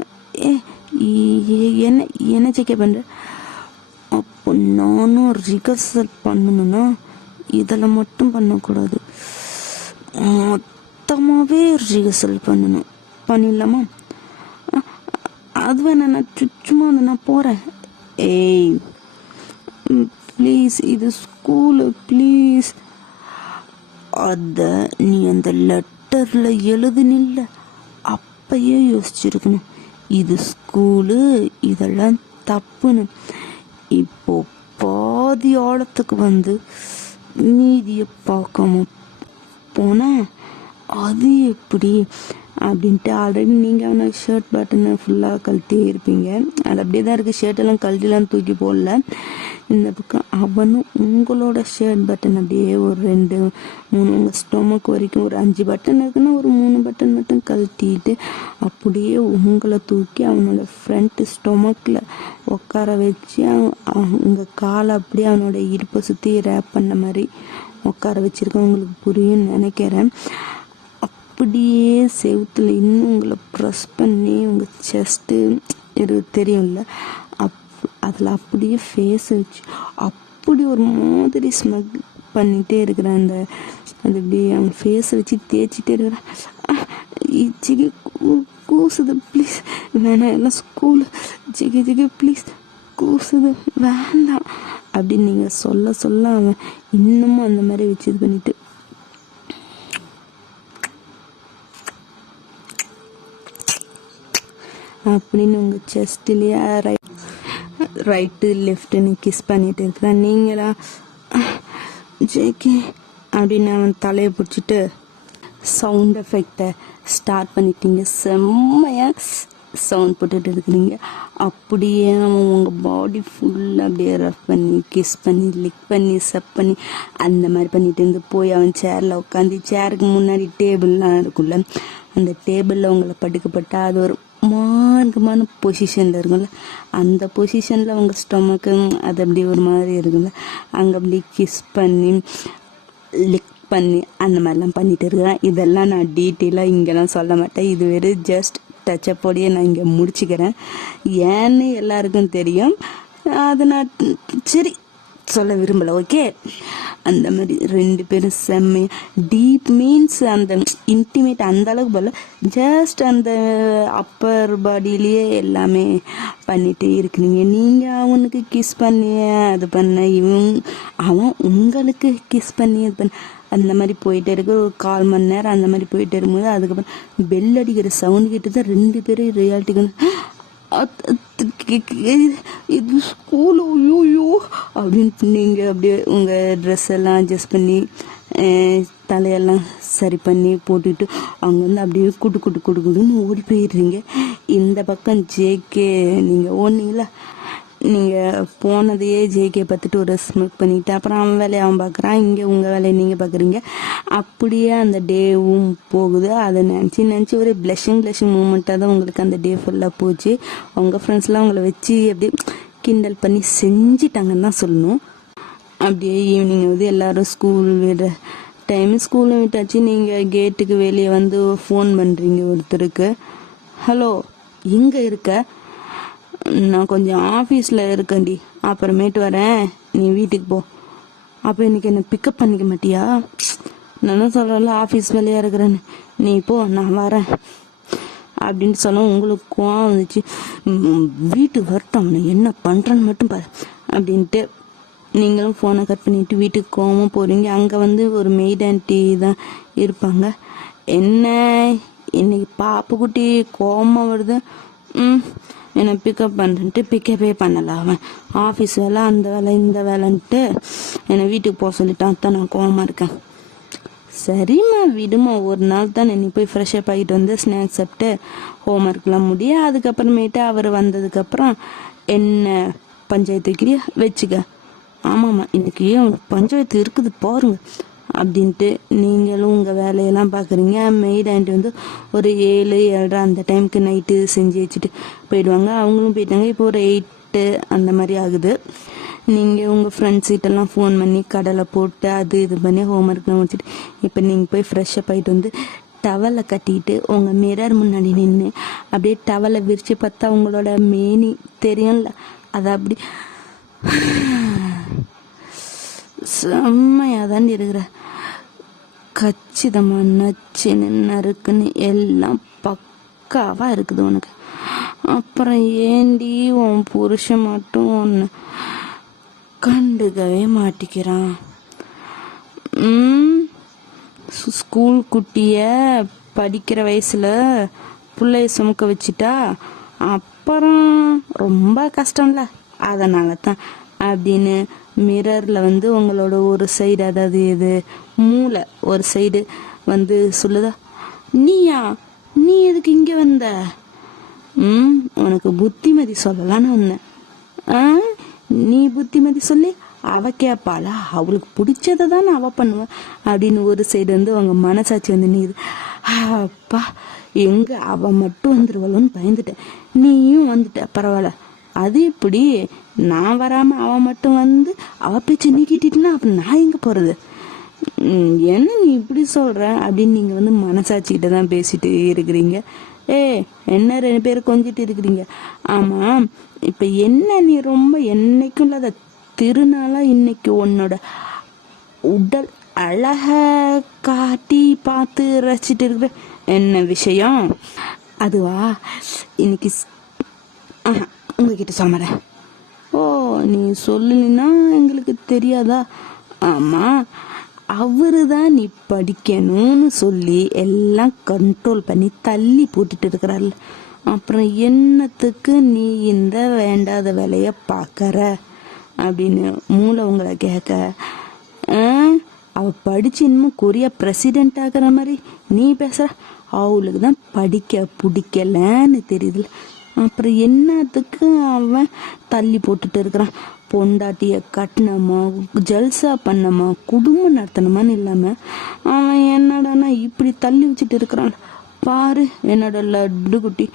என்ன செக்க பண்ணுற? அப்போ நானும் ரிஹர்சல் பண்ணணும்னா இதில் மட்டும் பண்ணக்கூடாது, மொத்தமாகவே ரிஹர்சல் பண்ணணும். பண்ணிடலாமா? அது வேணா, நான் சும்மா வந்து நான் போகிறேன். ஏய் ப்ளீஸ், இது ஸ்கூலு, ப்ளீஸ். அதை நீ அந்த லெட்டரில் எழுதுனில்ல, அப்பயே யோசிச்சிருக்கணும் இது ஸ்கூலு, இதெல்லாம் தப்புன்னு. இப்போ பாதி ஆழத்துக்கு வந்து மீதியை பார்க்காம போனால் அது எப்படி அப்படின்ட்டு ஆல்ரெடி நீங்கள் அவனை ஷர்ட் பட்டனை ஃபுல்லாக கழட்டி இருப்பீங்க. அது அப்படியே தான் இருக்குது. ஷர்ட்டெல்லாம் கழட்டிலாம் தூக்கி போடல. இந்த பக்கம் அவனும் உங்களோட ஷர்ட் பட்டன் அப்படியே ஒரு 2 3 உங்கள் ஸ்டொமக் வரைக்கும் ஒரு 5 பட்டன் இருக்குன்னா ஒரு 3 பட்டன் மட்டும் கழட்டிட்டு அப்படியே உங்களை தூக்கி அவனோட ஃப்ரண்ட் ஸ்டொமக்கில் உட்கார வச்சு உங்கள் காலை அப்படியே அவனோட இடுப்பை சுற்றி ரேப் பண்ண மாதிரி உட்கார வச்சுருக்கேன். உங்களுக்கு புரியும்னு நினைக்கிறேன். அப்படியே செவுத்துல இன்னும் உங்களை ப்ரெஸ் பண்ணி உங்கள் செஸ்ட்டு தெரியும்ல, அதில் அப்படியே ஃபேஸை வச்சு அப்படி ஒரு மாதிரி பண்ணிகிட்டே இருக்கிறேன். அது இப்படி அவங்க ஃபேஸை வச்சு தேய்ச்சிட்டே இருக்கிறேன். ஜிகி கூசுது ப்ளீஸ், வேணாம் எல்லாம் ஸ்கூலு, ஜிகி ப்ளீஸ் கூசுது வேண்டாம் அப்படின்னு நீங்கள் சொல்ல அவன் இன்னமும் அந்த மாதிரி வச்சு இது பண்ணிட்டு அப்படின்னு உங்கள் செஸ்ட்லேயே ரைட்டு லெஃப்ட்டுன்னு கிஸ் பண்ணிட்டு இருக்கிறான். நீங்களா ஜேகே அப்படின்னு அவன் தலையை பிடிச்சிட்டு சவுண்ட் எஃபெக்டை ஸ்டார்ட் பண்ணிட்டீங்க. செம்மையாக சவுண்ட் போட்டுட்டு இருக்கிறீங்க. அப்படியே அவன் உங்கள் பாடி ஃபுல்லாக அப்படியே ரஃப் பண்ணி கிஸ் பண்ணி லிக் பண்ணி சப் பண்ணி அந்த மாதிரி பண்ணிட்டு இருந்து போய் அவன் சேரில் உட்காந்து சேருக்கு முன்னாடி டேபிள்லாம் இருக்குல்ல, அந்த டேபிளில் உங்களை படுக்கப்பட்டா அது ஒரு மார்க்கமான பொசிஷனில் இருக்கும்ல, அந்த பொசிஷனில் அவங்க ஸ்டொமக்கு அது அப்படி ஒரு மாதிரி இருக்குல்ல, அங்கே அப்படி கிஸ் பண்ணி லிக் பண்ணி அந்த மாதிரிலாம் பண்ணிட்டு இருக்கிறேன். இதெல்லாம் நான் டீட்டெயிலாக இங்கெல்லாம் சொல்ல மாட்டேன். இது வெறும் ஜஸ்ட் டச்சப்போடையே நான் இங்கே முடிச்சுக்கிறேன். ஏன்னு எல்லாருக்கும் தெரியும், அது நான் சரி சொல்ல விரும்பலை. ஓகே, அந்த மாதிரி 2 பேரும் செம்மையா டீப் மீன்ஸ் அந்த இன்டிமேட் அந்த அளவுக்கு போல, ஜஸ்ட் அந்த அப்பர் பாடியிலேயே எல்லாமே பண்ணிட்டு இருக்கிறீங்க. நீங்கள் அவனுக்கு கிஸ் பண்ணி அது பண்ண, அவன் உங்களுக்கு கிஸ் பண்ணி அது பண்ண, அந்த மாதிரி போயிட்டே இருக்கு. ஒரு 1/4 மணி நேரம் அந்த மாதிரி போயிட்டே இருக்கும்போது அதுக்கப்புறம் பெல் அடிக்கிற சவுண்ட் கிட்ட தான் 2 பேரும் ரியாலிட்டிக்கு வந்து இது ஸ்கூல் ஐயோ அப்படின்ட்டு நீங்கள் அப்படியே உங்கள் ட்ரெஸ் எல்லாம் அட்ஜஸ்ட் பண்ணி தலையெல்லாம் சரி பண்ணி போட்டுட்டு அவங்க வந்து அப்படியே குடுன்னு ஓடி போயிடுறீங்க. இந்த பக்கம் ஜேகே நீங்கள் ஓடுனீங்களா, நீங்கள் போனதையே ஜேகே பார்த்துட்டு ஒரு ஸ்மோக் பண்ணிவிட்டு அப்புறம் அவன் வேலையை அவன் பார்க்குறான், இங்கே உங்கள் வேலையை நீங்கள் பார்க்குறீங்க. அப்படியே அந்த டேவும் போகுது. அதை நினச்சி ஒரு ப்ளஷிங் மூமெண்ட்டாக தான் உங்களுக்கு அந்த டே ஃபுல்லாக போச்சு. உங்கள் ஃப்ரெண்ட்ஸ்லாம் உங்களை வச்சு அப்படியே கிண்டல் பண்ணி செஞ்சிட்டாங்கன்னு தான் சொல்லணும். அப்படியே ஈவினிங் வந்து எல்லோரும் ஸ்கூல் விட ஸ்கூலும் விட்டாச்சு. நீங்கள் கேட்டுக்கு வெளியே வந்து ஃபோன் பண்ணுறீங்க ஒருத்தருக்கு. ஹலோ, எங்கே இருக்க? நான் கொஞ்சம் ஆஃபீஸில் இருக்கேன்டி, அப்புறமேட்டு வரேன், நீ வீட்டுக்கு போ. அப்போ இன்னைக்கு என்னை பிக்கப் பண்ணிக்க மாட்டியா? நானும் சொல்கிறேன்ல ஆஃபீஸ் வேலையாக இருக்கிறேன்னு, நீ போ நான் வரேன் அப்படின்னு சொன்ன உங்களுக்கு கோவம் வந்துச்சு. வீட்டுக்கு வரட்டும், அவனை என்ன பண்ணுறேன்னு மட்டும் பாரு அப்படின்ட்டு நீங்களும் ஃபோனை கட் பண்ணிவிட்டு வீட்டுக்கு கோவமாக போகிறீங்க. அங்கே வந்து ஒரு மெய்ட் ஆண்டி தான் இருப்பாங்க. என்ன இன்னைக்கு பாப்புக்குட்டி கோவமாக வருது, என்னை பிக்கப் பண்ணுறன்ட்டு பிக்கப்பே பண்ணலை. அவன் ஆஃபீஸ் வேலை அந்த வேலை இந்த வேலைன்ட்டு என்னை வீட்டுக்கு போக சொல்லிட்டான். தான் நான் கோவமாக இருக்கேன். சரிம்மா விடுமா, ஒரு நாள் தான் நீ போய் ஃப்ரெஷ்ஷப் ஆகிட்டு வந்து ஸ்நாக்ஸ் சாப்பிட்டு ஹோம்ஒர்க்லாம் முடியும். அதுக்கப்புறமேட்டு அவர் வந்ததுக்கப்புறம் என்ன பஞ்சாயத்து வைக்கிறியா வச்சுக்க. ஆமாம்மா இன்னைக்கு பஞ்சாயத்து இருக்குது பாருங்க அப்படின்ட்டு நீங்களும் உங்கள் வேலையெல்லாம் பார்க்குறீங்க. மெய்ட் ஆண்டி வந்து ஒரு 7-7:30 அந்த டைமுக்கு நைட்டு செஞ்சு வச்சுட்டு போயிடுவாங்க. அவங்களும் போயிட்டாங்க. இப்போ ஒரு 8 அந்த மாதிரி ஆகுது. நீங்கள் உங்கள் ஃப்ரெண்ட்ஸ் கிட்டலாம் ஃபோன் பண்ணி கடலை போட்டு அது இது பண்ணி ஹோம்ஒர்க்லாம் வச்சுட்டு இப்போ நீங்கள் போய் ஃப்ரெஷ்ஷப் ஆகிட்டு வந்து டவலை கட்டிட்டு உங்கள் மிரர் முன்னாடி நின்று அப்படியே டவலை விரித்து பார்த்தா உங்களோட மேனி தெரியும்ல, அதை அப்படி செம்மையாக தான் இருக்கிற கச்சிதமாக நச்சுன்னு நறுக்குன்னு எல்லாம் பக்காவாக இருக்குது உனக்கு. அப்புறம் ஏண்டி உன் புருஷன் மட்டும் ஒன்று கண்டுக்கவே மாட்டிக்கிறான். ஸ்கூல் குட்டிய படிக்கிற வயசில் பிள்ளைய சுமக்க வச்சுட்டா அப்புறம் ரொம்ப கஷ்டம்ல, அதனால தான் அப்படின்னு மிரரில் வந்து உங்களோட ஒரு சைடு, அதாவது இது மூளை ஒரு சைடு வந்து சொல்லுதா, நீ எதுக்கு இங்கே வந்த? உனக்கு புத்திமதி சொல்லலான்னு வந்தேன். நீ புத்திமதி சொல்லி அவ கேட்பாளா? அவளுக்கு பிடிச்சதை தானே அவ பண்ணுவேன் அப்படின்னு ஒரு சைடு வந்து அவங்க மனசாட்சி வந்து நீ அப்பா எங்க அவ மட்டும் வந்துருவாளோன்னு பயந்துட்டேன், நீயும் வந்துட்ட பரவாயில்ல. அது எப்படி நான் வராம அவ மட்டும் வந்து அவ பேச்சு நீக்கிட்டுனா அப்புறம் நான் எங்க போறது? என்ன நீ இப்படி சொல்ற அப்படின்னு நீங்க வந்து மனசாட்சிக்கிட்ட தான் பேசிட்டு இருக்கிறீங்க. என்ன 2 பேரும் கொஞ்சிட்டு இருக்கிறீங்க. ஆமா இப்ப என்ன நீ ரொம்ப என்னைக்கும் இல்லாத திருநாளா இன்னைக்கு உன்னோட உடல் அழக காட்டி பார்த்து ரசிச்சுட்டு இருக்கிற என்ன விஷயம் அதுவா? இன்னைக்கு உங்ககிட்ட சொல்ல மாட்டேன். ஓ, நீ சொல்லலைன்னா எங்களுக்கு தெரியாதா? ஆமாம், அவரு தான் நீ படிக்கணும்னு சொல்லி எல்லாம் கண்ட்ரோல் பண்ணி தள்ளி போட்டுட்டு இருக்கிறாள். அப்புறம் என்னத்துக்கு நீ இந்த வேண்டாத வேலையை பார்க்கற அப்படின்னு மூளை உங்களை கேட்க, அவ படிச்சு இன்னும் கொரியா பிரசிடென்ட் ஆகிற மாதிரி நீ பேசுற. அவளுக்கு தான் படிக்க பிடிக்கலன்னு தெரியுது. அப்புறம் என்னத்துக்கு அவன் தள்ளி போட்டுட்டு இருக்கிறான்? பொண்டாட்டிய கட்டினமா, ஜல்சா பண்ணமா, குடும்பம் நடத்தணுமான்னு இல்லாம அவன் என்னடானா இப்படி தள்ளி வச்சுட்டு இருக்கிறான். பாரு என்னோட லட்டு குட்டி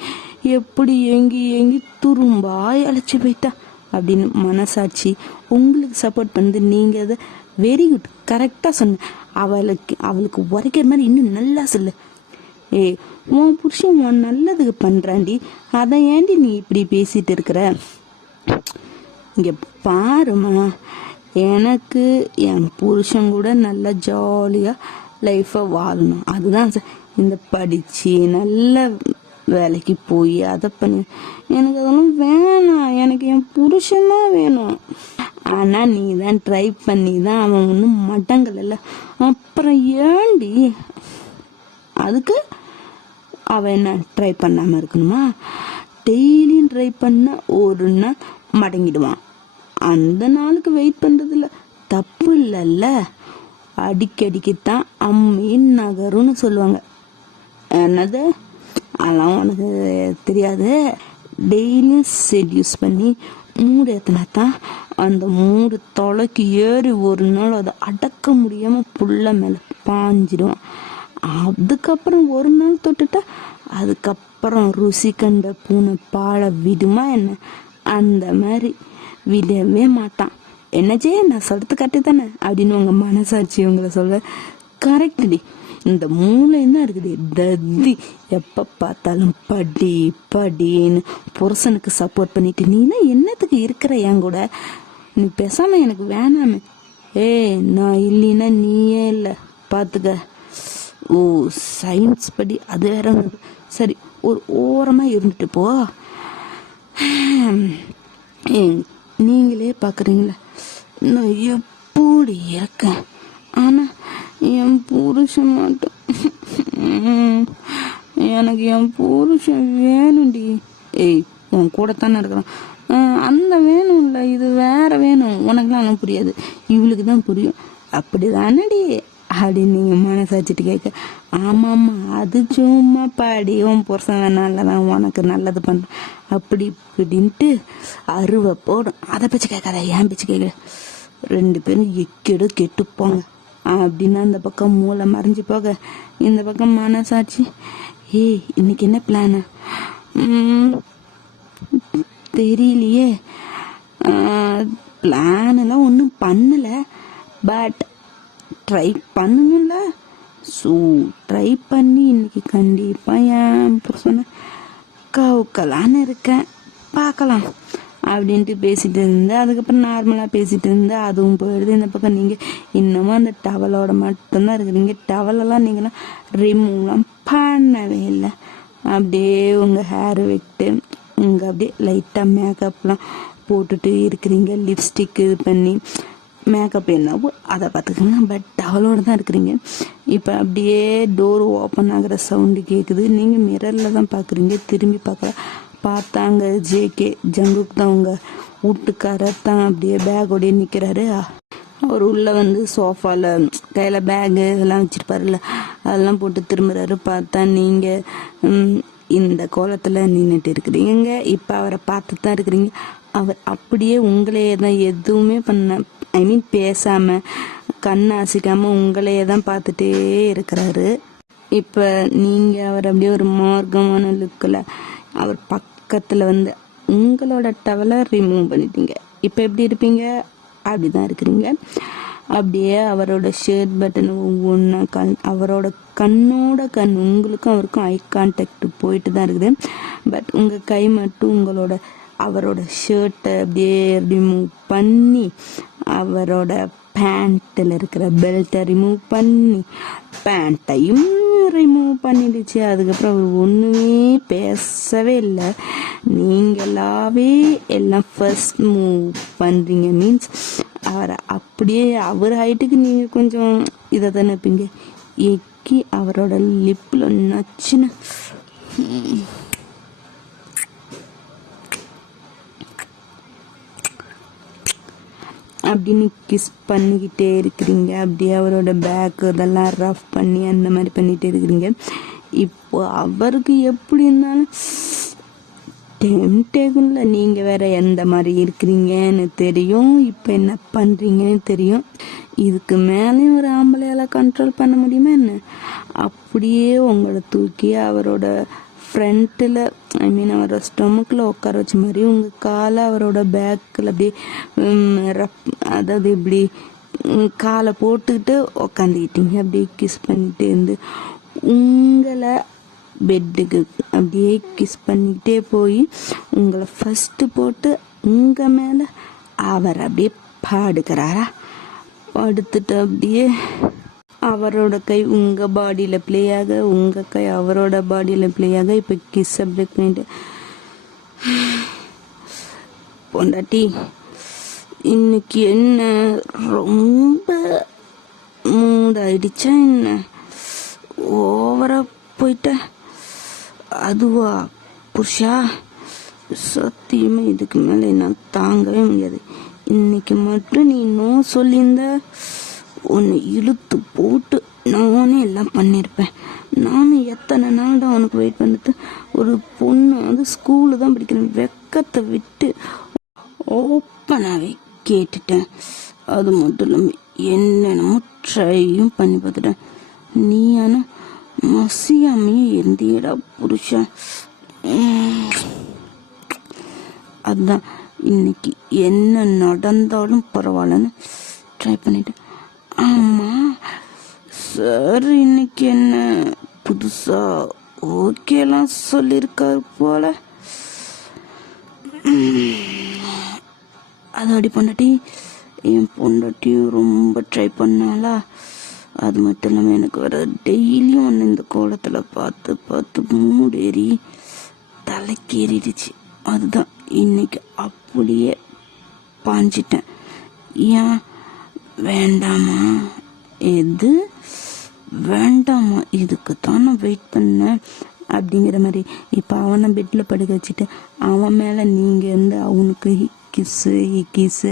எப்படி ஏங்கி ஏங்கி துரும்பாய் அழைச்சி போயிட்டா அப்படின்னு மனசாட்சி உங்களுக்கு சப்போர்ட் பண்ணுது. நீங்க அதை வெரி குட், கரெக்டாக சொன்ன. அவளுக்கு உரைக்கிற மாதிரி இன்னும் நல்லா சொல்லு. ஏய், உன் புருஷன் உன் நல்லதுக்கு பண்றாண்டி, அதை ஏண்டி நீ இப்படி பேசிட்டு இருக்கிற? இங்க பாருமா, எனக்கு என் புருஷன் கூட நல்லா ஜாலியாக லைஃப்பை வாழணும். அதுதான் இந்த படித்து நல்ல வேலைக்கு போய் அதை பண்ணி எனக்கு அதெல்லாம் வேணாம். எனக்கு என் புருஷன் தான் வேணும். ஆனால் நீ தான் ட்ரை பண்ணி தான் அவன் ஒன்றும் மட்டங்கள்ல. அப்புறம் ஏண்டி அதுக்கு அவன் என்ன ட்ரை பண்ணாமல் இருக்கணுமா? டெய்லியும் ட்ரை பண்ண ஒரு நாள் மடங்கிடுவான். அந்த நாளுக்கு வெயிட் பண்ணுறதுல தப்பு இல்லைல்ல. அடிக்கடிக்குத்தான் அம்மின் நகரும்னு சொல்லுவாங்க. என்னது அதெல்லாம் உனக்கு தெரியாது. டெய்லியும் செட்யூஸ் பண்ணி மூடு ஏற்றினா தான் அந்த மூடு தொலைக்கு ஏறி ஒரு நாள் அதை அடக்க முடியாமல் புள்ள மேலே பாஞ்சிடுவான். அதுக்கப்புறம் ஒரு நாள் தொட்டுட்டா அதுக்கப்புறம் ருசி கண்ட பூனை பாலை விடுமா என்ன? அந்த மாதிரி விடவே மாட்டான். என்னச்சே நான் சொல்றது கரெக்டு தானே அப்படின்னு உங்க மனசாட்சி உங்களை சொல்ல கரெக்டுடி. இந்த மூளையும் தான் இருக்குது தத்தி. எப்போ பார்த்தாலும் படி படின்னு புருஷனுக்கு சப்போர்ட் பண்ணிட்டு நீலாம் என்னத்துக்கு இருக்கிற என் கூட? நீ பேசாம எனக்கு வேணாமே. நான் இல்லைன்னா நீயே இல்லை பார்த்துக்க. ஓ, சயின்ஸ் படி அது வேற ஒன்று. சரி, ஒரு ஓரமாக இருந்துட்டு போ. நீங்களே பார்க்குறீங்களே நான் எப்படி இருக்கேன். ஆனால் என் புருஷன் மட்டும் எனக்கு என் புருஷன் வேணும்டி. ஏய், உன் கூட தானே இருக்கிறான். அந்த வேணும் இல்லை, இது வேற வேணும். உனக்குலாம் புரியாது, இவளுக்கு தான் புரியும். அப்படி தானடி அப்படின்னு நீங்கள் மனசாச்சிட்டு கேட்க, ஆமாம்மா அது சும்மா பாடி உன் புருஷன் வேணால தான் உனக்கு நல்லது பண்ணுறேன் அப்படி இப்படின்ட்டு அருவை போடும். அதை பேச்சு கேட்காத, ஏன் பேச்சு கேட்கல. 2 பேரும் எக்கெடு கெட்டுப்போங்க அப்படின்னு அந்த பக்கம் மூளை மறைஞ்சு போக, இந்த பக்கம் மனசாட்சி இன்னைக்கு என்ன பிளானு தெரியலையே. பிளான் எல்லாம் ஒன்றும் பண்ணலை, பட் ட்ரை பண்ணணும்ல. ஸோ ட்ரை பண்ணி இன்னைக்கு கண்டிப்பாக என் புருஷனை கவுக்கலான்னு இருக்கேன், பார்க்கலாம் அப்படின்ட்டு பேசிட்டு இருந்தேன். அதுக்கப்புறம் நார்மலாக பேசிட்டு இருந்தேன், அதுவும் போயிடுது. இந்த பக்கம் நீங்கள் இன்னமும் அந்த டவலோட மட்டும்தான் இருக்கிறீங்க. டவலெல்லாம் நீங்களாம் ரிமூவ்லாம் பண்ணவே இல்லை. அப்படியே உங்கள் ஹேர் விட்டு உங்கள் அப்படியே லைட்டாக மேக்கப்லாம் போட்டுட்டு இருக்கிறீங்க. லிப்ஸ்டிக் இது பண்ணி மேக்கப் என்னவோ அதை பார்த்துக்கோங்க, பட் டவலோடு தான் இருக்கிறீங்க. இப்போ அப்படியே டோர் ஓப்பன் ஆகிற சவுண்டு கேட்குது. நீங்கள் மிரரில் தான் பார்க்குறீங்க, திரும்பி பார்த்தாங்க ஜேகே ஜங்குக்கு தான் உங்கள் வீட்டுக்காரர் தான் அப்படியே பேக்கோடையே நிற்கிறாரு. அவர் உள்ளே வந்து சோஃபாவில் கையில் பேகு இதெல்லாம் வச்சுருப்பாருல்ல, அதெல்லாம் போட்டு திரும்புகிறாரு. பார்த்தா நீங்கள் இந்த கோலத்தில் நின்றுட்டு இருக்கிறீங்க. இப்போ அவரை பார்த்து தான் இருக்கிறீங்க. அவர் அப்படியே உங்களையே தான் எதுவுமே பேசாமல் கண்ணை அசைக்காமல் உங்களையே தான் பார்த்துட்டே இருக்கிறாரு. இப்போ நீங்கள் அவர் அப்படியே ஒரு மார்க்கமான லுக்கில் அவர் பக்கத்தில் வந்து உங்களோட டவலை ரிமூவ் பண்ணிட்டீங்க. இப்போ எப்படி இருப்பீங்க? அப்படி தான் இருக்கிறீங்க. அப்படியே அவரோட ஷர்ட் பட்டன் ஒவ்வொன்றா அவரோட கண்ணோட கண் உங்களுக்கும் அவருக்கும் ஐ கான்டாக்ட் போயிட்டு தான் இருக்குது. பட் உங்கள் கை மட்டும் அவரோட ஷர்ட்டை அப்படியே ரிமூவ் பண்ணி அவரோட பேண்ட்டில் இருக்கிற பெல்ட்டை ரிமூவ் பண்ணி பேண்ட்டையும் ரிமூவ் பண்ணிடுச்சு. அதுக்கப்புறம் அவர் ஒன்றுமே பேசவே இல்லை. நீங்களாவே எல்லாம் ஃபர்ஸ்ட் மூவ் பண்ணுறீங்க மீன்ஸ் அவரை அப்படியே அவர் ஹைட்டுக்கு நீங்கள் கொஞ்சம் இதை தானே இருப்பீங்க. எக்கி அவரோட லிப்பில் நச்சுன்னு அப்படின்னு கிஸ் பண்ணிக்கிட்டே இருக்கிறீங்க. அப்படியே அவரோட பேக் இதெல்லாம் ரஃப் பண்ணி அந்த மாதிரி பண்ணிகிட்டே இருக்கிறீங்க. இப்போ அவருக்கு எப்படி இருந்தாலும் டெம்டேகும்ல நீங்கள் வேற எந்த மாதிரி இருக்கிறீங்கன்னு தெரியும், இப்போ என்ன பண்ணுறீங்கன்னு தெரியும். இதுக்கு மேலேயும் ஒரு ஆம்பளையால் கண்ட்ரோல் பண்ண முடியுமா என்ன? அப்படியே உங்களை தூக்கி அவரோட ஃப்ரண்ட்டில் அவரோட ஸ்டொமக்கில் உட்கார வச்ச மாதிரி உங்கள் காலை அவரோட பேக்கில் அப்படியே அதாவது இப்படி காலை போட்டுக்கிட்டு உக்காந்துக்கிட்டீங்க. அப்படியே கிஸ் பண்ணிகிட்டே இருந்து உங்களை பெட்டுக்கு அப்படியே கிஸ் பண்ணிக்கிட்டே போய் உங்களை ஃபஸ்ட்டு போட்டு உங்கள் மேலே அவர் அப்படியே பாடுக்கிறாரா. படுத்துட்டு அப்படியே அவரோட கை உங்கள் பாடியில் ப்ளே ஆக, உங்கள் கை அவரோட பாடியில் ப்ளே ஆக. இப்போ கிஸ் அப்படி பண்ணிட்டு, பொண்டாட்டி இன்னைக்கு என்ன ரொம்ப மூடாயிடுச்சா என்ன? ஓவராக போயிட்ட அதுவா புருஷா? சத்தியமாக இதுக்கு மேலே என்னால் தாங்கவே முடியாது. இன்னைக்கு மட்டும் நீ நோ சொல்லியிருந்த உன்னை இழுத்து போட்டு நானே எல்லாம் பண்ணியிருப்பேன். நானும் எத்தனை நாள் தான் அவனுக்கு வெயிட் பண்ணிட்டு, ஒரு பொண்ணு அது ஸ்கூலு தான் படிக்கிறேன் வெக்கத்தை விட்டு ஓப்பனாகவே கேட்டுட்டேன். அது மட்டும் இல்லாமல் என்னென்னமோ ட்ரையும் பண்ணி பார்த்துட்டேன். நீ ஆனால் மசியாமையே இருந்தியடா புருஷன். அதுதான் இன்னைக்கு என்ன நடந்தாலும் பரவாயில்லன்னு ட்ரை பண்ணிட்டேன். ஆமாம் சார், இன்னைக்கு என்ன புதுசா ஓகேலாம் சொல்லியிருக்காரு போல. அதோடி பொண்டாட்டி என் பொண்டாட்டியும் ரொம்ப ட்ரை பண்ணாலா. அது மட்டும் இல்லாமல் எனக்கு வர டெய்லியும் ஒன்று இந்த கோலத்தில் பார்த்து பார்த்து மூடேறி தலைக்கேறிடுச்சு. அதுதான் இன்னைக்கு அப்படியே பாஞ்சிட்டேன். ஏன் வேண்டாமா? எது வேண்டாமா? இதுக்கு தான் நான் வெயிட் பண்ணேன் அப்படிங்கிற மாதிரி. இப்போ அவனை பெட்டில் படுக்க வச்சுட்டு அவன் மேலே நீங்கள் இருந்து அவனுக்கு கிஸ்ஸு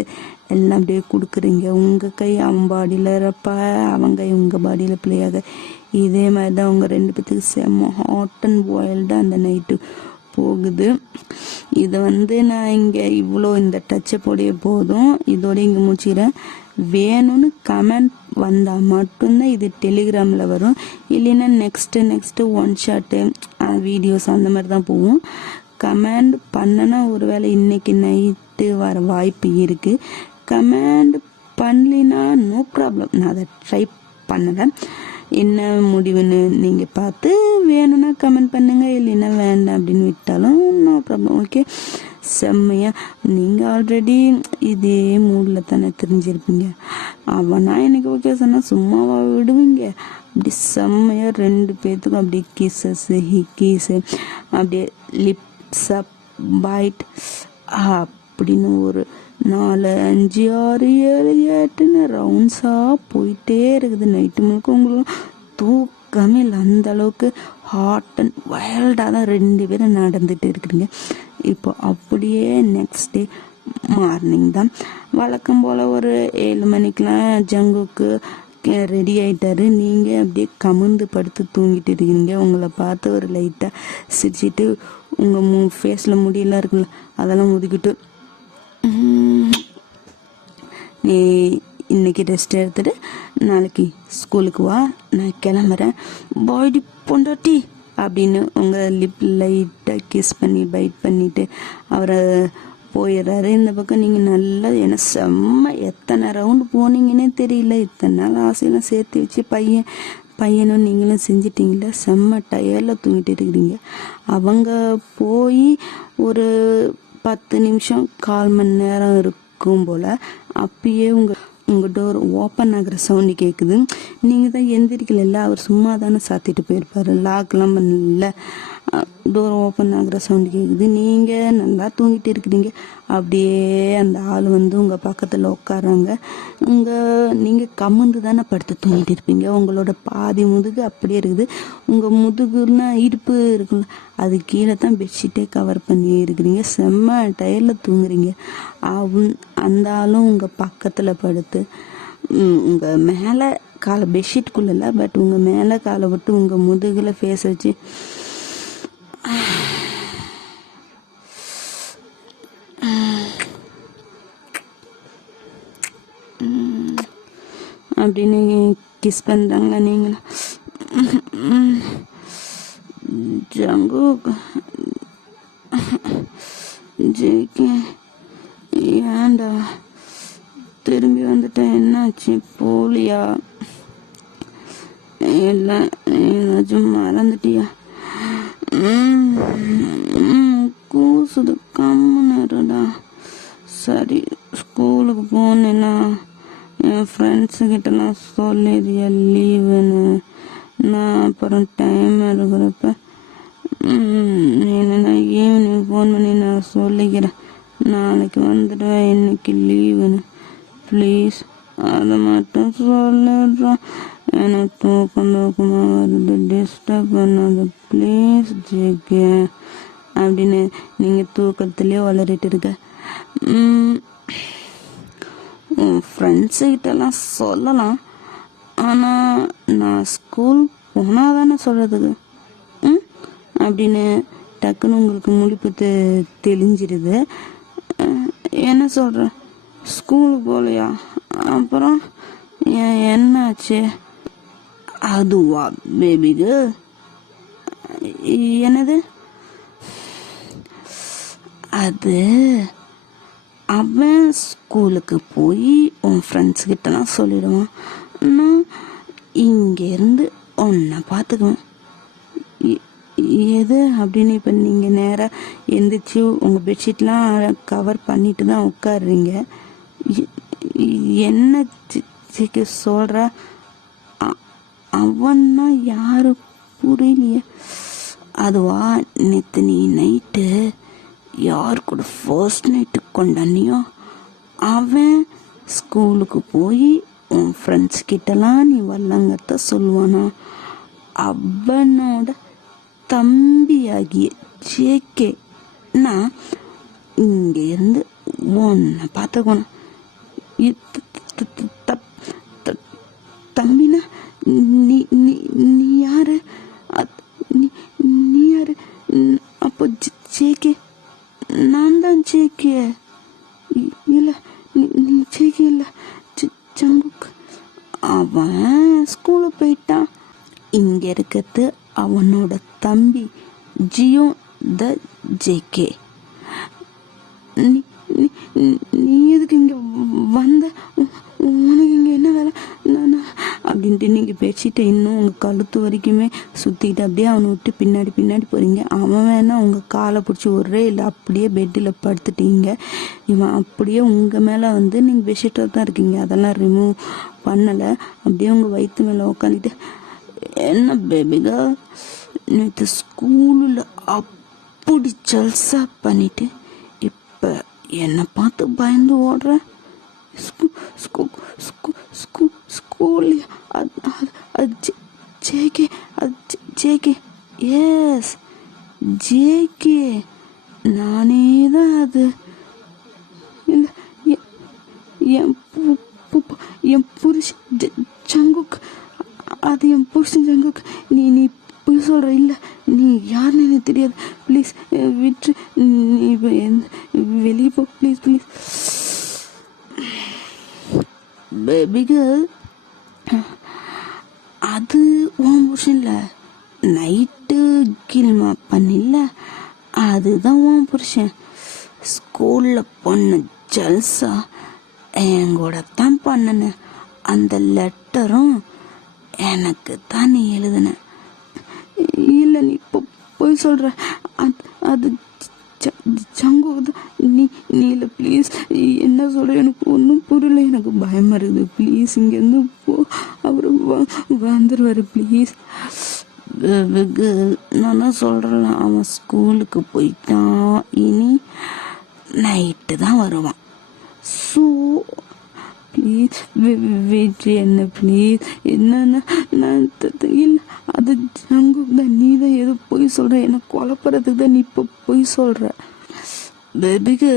எல்லாம் அப்படியே கொடுக்குறீங்க. உங்கள் கை அவன் பாடியில் இருப்பா, அவன் கை உங்கள் பாடியில் பிள்ளையாக. இதே மாதிரி தான் அவங்க ரெண்டு பேத்துக்கு செம்ம ஹாட் அண்ட் பாயில்டாக அந்த நைட்டு போகுது. இதை நான் இங்கே இவ்வளோ இந்த டச்சை போடைய போதும், இதோட இங்கே முடிச்சிக்கிறேன். வேணும்னு கமெண்ட் வந்தால் மட்டும்தான் இது டெலிகிராமில் வரும். இல்லைன்னா நெக்ஸ்ட்டு ஒன் ஷாட்டு வீடியோஸ் அந்த மாதிரி தான் போகும். கமெண்ட் பண்ணனா ஒருவேளை இன்னைக்கு நைட்டு வர வாய்ப்பு இருக்குது. கமெண்ட் பண்ணலினா நோ ப்ராப்ளம், நான் அதை ட்ரை பண்ணுறேன். என்ன முடிவுன்னு நீங்கள் பார்த்து வேணும்னா கமெண்ட் பண்ணுங்கள், இல்லைன்னா வேண்டாம் அப்படின்னு விட்டாலும் நோ ப்ராப்ளம். ஓகே, செம்மையா நீங்கள் ஆல்ரெடி இதே மூடில் தானே தெரிஞ்சிருப்பீங்க. அவனா எனக்கு ஓகே சொன்னால் சும்மாவா விடுவீங்க? அப்படி செம்மையாக ரெண்டு பேர்த்துக்கும் அப்படியே கீஸு அப்படியே லிப்ஸ் அப் பைட் அப்படின்னு ஒரு 4 5 6 7 8ன்னு ரவுண்ட்ஸாக போயிட்டே இருக்குது. நைட்டு முழுக்க உங்களுக்கு தூக்கமே இல்லை. அந்த அளவுக்கு ஹாட் அண்ட் வைல்டாக தான் ரெண்டு பேரும் நடந்துட்டு இருக்கிறீங்க. இப்போ அப்படியே நெக்ஸ்ட் டே மார்னிங் தான் வழக்கம் போல் ஒரு 7 மணிக்கெலாம் ஜங்குக்கு ரெடி ஆகிட்டாரு. நீங்கள் அப்படியே கமுந்து படுத்து தூங்கிட்டு இருக்கீங்க. உங்களை பார்த்து ஒரு லைட்டாக சிரிச்சிட்டு உங்கள் ஃபேஸில் முடியெல்லாம் இருக்குல்ல அதெல்லாம் முதுக்கிட்டு, நீ இன்னைக்கு ரெஸ்ட் எடுத்துட்டு நாளைக்கு ஸ்கூலுக்கு வா, நான் கிளம்புறேன், பாய்டி பொண்டாட்டி அப்படின்னு உங்கள் லிப் லைட்டாக கிஸ் பண்ணி பைட் பண்ணிவிட்டு அவரை போயிடுறாரு. இந்த பக்கம் நீங்கள் நல்லா என்ன செம்ம எத்தனை ரவுண்டு போனீங்கன்னே தெரியல. இத்தனை நாள் ஆசையெல்லாம் சேர்த்து வச்சு பையனும் நீங்களும் செஞ்சிட்டிங்களா, செம்ம டயரில் தூங்கிட்டு இருக்கிறீங்க. அவங்க போய் ஒரு 10 நிமிஷம் 1/4 மணி நேரம் இருக்கும் போல் அப்பயே உங்கள் உங்கள் டோர் ஓப்பன் ஆகிற சவுண்டு கேட்குது. நீங்கள் தான் எந்திரிக்கல, அவர் சும்மா தானே சாத்திட்டு போயிருப்பார், லாக்லாம் பண்ணல. டோர் ஓப்பன் ஆகிற சவுண்டு கேட்குது. நீங்கள் நல்லா தூங்கிட்டு இருக்கிறீங்க. அப்படியே அந்த ஆள் வந்து உங்கள் பக்கத்தில் உட்காராங்க. நீங்கள் கமுந்து தானே படுத்து தூங்கிட்டு இருப்பீங்க. உங்களோட பாதி முதுகு அப்படியே இருக்குது. உங்கள் முதுகுன்னா இடுப்பு இருக்குல்ல, அது கீழே தான் பெட்ஷீட்டே கவர் பண்ணி இருக்கிறீங்க. செம்ம டயரில் தூங்குறீங்க. அந்த ஆளும் உங்கள் பக்கத்தில் படுத்து உங்கள் மேலே காலை பெட்ஷீட்டுக்குள்ள இல்லை, பட் உங்கள் மேலே காலை விட்டு உங்கள் முதுகில் ஃபேஸ் வச்சு அப்படின்னு கிஸ் பண்ணுறாங்க. நீங்களும் ஜங்குக் ஜேகே ஏன்டா திரும்பி வந்துட்டேன், என்னாச்சு, போலியா இல்லை ஏதாச்சும் மறந்துட்டியா? கூசுது, கம்முன்னுடா. சரி, ஸ்கூலுக்கு போனேன்னா என் ஃப்ரெண்ட்ஸுக்கிட்ட நான் சொல்லிடுறியா லீவுன்னு? நான் அப்புறம் டைம் இருக்கிறப்ப என்னென்னா ஈவினிங் ஃபோன் பண்ணி நான் சொல்லிக்கிறேன், நாளைக்கு வந்துடுவேன், இன்னைக்கு லீவுன்னு. ப்ளீஸ் அதை மட்டும் சொல்லிடுறான். எனக்கு தூக்கமாக வருது, டிஸ்டர்ப் பண்ணாது ப்ளீஸ் ஜேகே அப்படின்னு நீங்கள் தூக்கத்துலேயே வளரிட்டு இருக்க. உன் ஃப்ரெண்ட்ஸுக்கிட்டலாம் சொல்லலாம், ஆனால் நான் ஸ்கூல் போனால் தானே சொல்கிறதுக்கு அப்படின்னு டக்குன்னு உங்களுக்கு முழிப்பு தெளிஞ்சிருது. என்ன சொல்கிற, ஸ்கூலுக்கு போகலையா? அப்புறம் என்னாச்சு? அதுவா பேபிக்கு? என்னது அது? அவன் ஸ்கூலுக்கு போய் உன் ஃப்ரெண்ட்ஸ்கிட்டலாம் சொல்லிடுவான், நான் இங்கேருந்து உன்னை பார்த்துக்குவேன். எது அப்படின்னு இப்போ நீங்கள் நேராக எந்திரிச்சு உங்கள் பெட்ஷீட்லாம் கவர் பண்ணிட்டு தான் உட்காடுறீங்க. என்ன சிக்கு சொல்கிற? அவன்னா யாரு புரியலையே. அதுவா, நேற்று நீ நைட்டு யார் கூட ஃபர்ஸ்ட் நைட்டு கொண்டானியோ அவன் ஸ்கூலுக்கு போய் உன் ஃப்ரெண்ட்ஸ் கிட்டலாம் நீ வரலங்கிறத சொல்லுவானா? அவனோட தம்பியாகிய ஜேகே நான் இங்கேருந்து ஒன்றை பார்த்துக்கணும். தம்பினா நீ நீ நீ யாரு? நீ யாரு? அப்போ ஜேகே நான் தான் ஜேகே. இல்லை நீ ஜேகே இல்லை, ஜங்குக். அவன் ஸ்கூலுக்கு போயிட்டான். இங்க இருக்கிறது அவனோட தம்பி ஜியோ த ஜேகே. நீ எதுக்கு இங்க வந்த? உனக்கு இங்க என்ன வேலை அப்படின்ட்டு நீங்க பெட்ஷீட்டை இன்னும் உங்க கழுத்து வரைக்குமே சுத்திட்டு அப்படியே அவனை விட்டு பின்னாடி பின்னாடி போறீங்க. அவன் வேணா உங்க காலை பிடிச்சி ஒரே இல்லை அப்படியே பெட்டில் படுத்துட்டீங்க. இவன் அப்படியே உங்க மேல வந்து நீங்க பெட்ஷீட்டை தான் இருக்கீங்க, அதெல்லாம் ரிமூவ் பண்ணலை. அப்படியே உங்க வயிற்று மேல உட்காந்துட்டு, என்ன பேபிகா நேற்று ஸ்கூலில் அப்படி ஜல்சா பண்ணிட்டு இப்போ என்னை பார்த்து பயந்து ஓடுற? School JK, JK, yes JK, நானே தான் அது. இல்லை என் புருஷன் ஜங்குக், அது என் புருஷன் ஜங்குக். நீ போய் சொல்கிற? இல்லை நீ யாருன்னு எனக்கு தெரியாது, ப்ளீஸ் விட்டு நீ வெளியே போ ப்ளீஸ் ப்ளீஸ். பேபி கேர்ள், அது உன் புருஷன் இல்லை, நைட்டு கில்மா பண்ணில்ல அதுதான் உன் புருஷன். ஸ்கூலில் பண்ண ஜல்சா எங்கூட தான் பண்ணன. அந்த லெட்டரும் எனக்கு தான் நீ எழுதுன. இல்லை நீ இப்போ போய் சொல்கிற, அது சங்கு தான் நீ இல்லை ப்ளீஸ். என்ன சொல்ற எனக்கு ஒன்றும் புரியல, எனக்கு பயமா இருக்குது. ப்ளீஸ் இங்கேருந்து போ, அப்புறம் வந்துடுவாரு ப்ளீஸ். நான் தான் சொல்கிறேன், அவன் ஸ்கூலுக்கு போயிட்டான், இனி நைட்டு தான் வருவான். ஸோ ப்ளீஸ் வெயிட்ரி என்ன ப்ளீஸ். என்னன்னா நான் இல்லை, அது ஜங்கு தான். நீ தான் எது பொய் சொல்கிற, என்னை குழப்பறதுக்கு தான் நீ இப்போ பொய் சொல்கிற. பேபிக்கு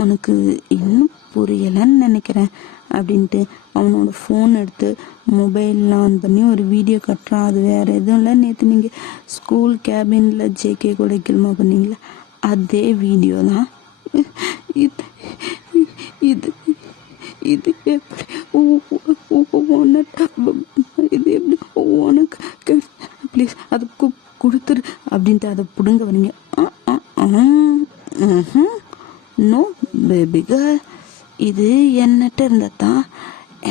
உனக்கு இன்னும் புரியலைன்னு நினைக்கிறேன் அப்படின்ட்டு அவனோட ஃபோன் எடுத்து மொபைல்லாம் ஆன் பண்ணி ஒரு வீடியோ கட்டுறான். அது வேறு எதுவும் இல்லை, நேற்று நீங்கள் ஸ்கூல் கேபினில் ஜேகே கூட கில்மா பண்ணீங்களா, அதே வீடியோ தான் இது. இது இது எப்படி இது எப்படி உனக்கு ப்ளீஸ் அதை கொடுத்துரு அப்படின்ட்டு அதை பிடுங்க வரீங்க. நோ பேபிக, இது என்னட்ட இருந்தால் தான்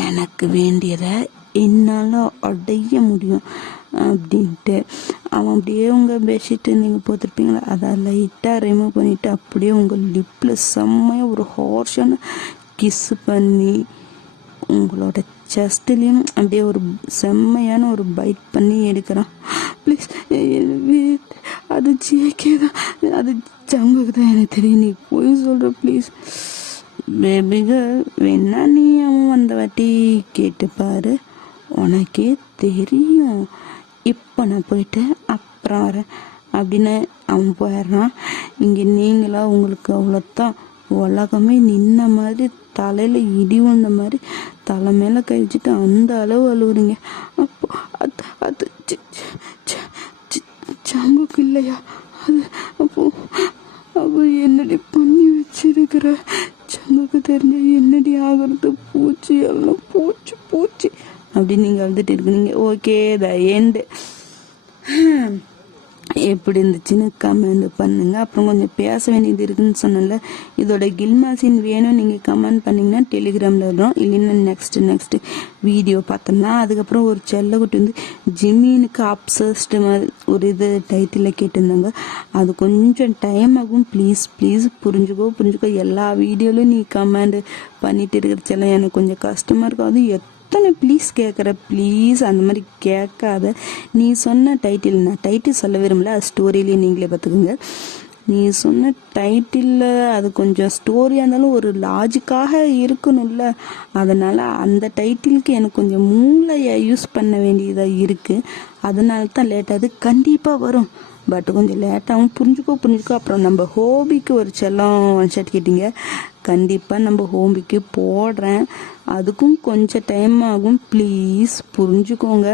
எனக்கு வேண்டியதை என்னால் அடைய முடியும் அப்படின்ட்டு அவன் அப்படியே உங்கள் பெட்ஷீட்டு நீங்கள் போத்திருப்பீங்களா, அதை லைட்டாக ரிமூவ் பண்ணிவிட்டு அப்படியே உங்கள் லிப்பில் செம்மையாக ஒரு ஹார்ஷான கிஸ் பண்ணி உங்களோட செஸ்ட்லேயும் அப்படியே ஒரு செம்மையான ஒரு பைட் பண்ணி எடுக்கிறான். ப்ளீஸ் அது ஜேகே தான், அது ஜங்குக்கு தான், எனக்கு தெரியும், நீ போய் சொல்கிற ப்ளீஸ். பேபிக வேணா நீ அவன் வந்த வாட்டி கேட்டுப்பாரு, உனக்கே தெரியும். இப்போ நான் போயிட்டு அப்புறம் வரேன் அப்படின்னு அவன் போயிடுறான். இங்கே நீங்களா உங்களுக்கு அவ்வளோத்தான் உலகமே நின்ன மாதிரி தலையில் இடி வந்த மாதிரி தலை மேலே கை வச்சுட்டு அந்த அளவு அழுகுறீங்க. அப்போ அது சங்குக்கு இல்லையா அது? அப்போ என்னடி பண்ணி வச்சிருக்கிற? சங்குக்கு தெரிஞ்ச என்னடி ஆகிறது? பூச்சி எல்லாம் பூச்சி அப்படின்னு நீங்கள் அழுதுட்டு இருக்கிறீங்க. Okay the end. எப்படி இருந்துச்சுன்னு கமெண்ட் பண்ணுங்க. அப்புறம் கொஞ்சம் பேச வேண்டியது இருக்குன்னு சொன்னல, இதோட கில்மா சீன் வேணும் நீங்கள் கமெண்ட் பண்ணிங்கன்னா டெலிகிராமில் வரும், இல்லைன்னா நெக்ஸ்ட் வீடியோ பார்த்தோம்னா. அதுக்கப்புறம் ஒரு செல்லக்குட்டி வந்து ஜிம்மினுக்கு அப்சஸ்டு மாதிரி ஒரு இது டைட்டிலில் கேட்டிருந்தாங்க. அது கொஞ்சம் டைம் ஆகும், ப்ளீஸ் புரிஞ்சுக்கோ. எல்லா வீடியோலையும் நீ கமெண்ட் பண்ணிட்டு இருக்கிற செல்லம் எனக்கு கொஞ்சம் கஷ்டமாக இருக்கும். அது எத்தனை ப்ளீஸ் கேட்குற, ப்ளீஸ் அந்த மாதிரி கேட்காத. நீ சொன்ன டைட்டில், நான் டைட்டில் சொல்ல விரும்பல, அது ஸ்டோரியிலேயே நீங்களே பார்த்துக்கோங்க. நீ சொன்ன டைட்டிலில் அது கொஞ்சம் ஸ்டோரியாக இருந்தாலும் ஒரு லாஜிக்காக இருக்கணும்ல, அதனால் அந்த டைட்டிலுக்கு எனக்கு கொஞ்சம் மூளையை யூஸ் பண்ண வேண்டியதாக இருக்குது. அதனால தான் லேட்டாக கண்டிப்பாக வரும், பட் கொஞ்சம் லேட்டாகவும் புரிஞ்சுக்கோ. அப்புறம் நம்ம ஹோபிக்கு ஒரு செல்லம் ஒன் ஷாட் கேட்டிங்க, கண்டிப்பாக நம்ம ஹோபிக்கு போடுறேன், அதுக்கும் கொஞ்சம் டைம் ஆகும், ப்ளீஸ் புரிஞ்சுக்கோங்க.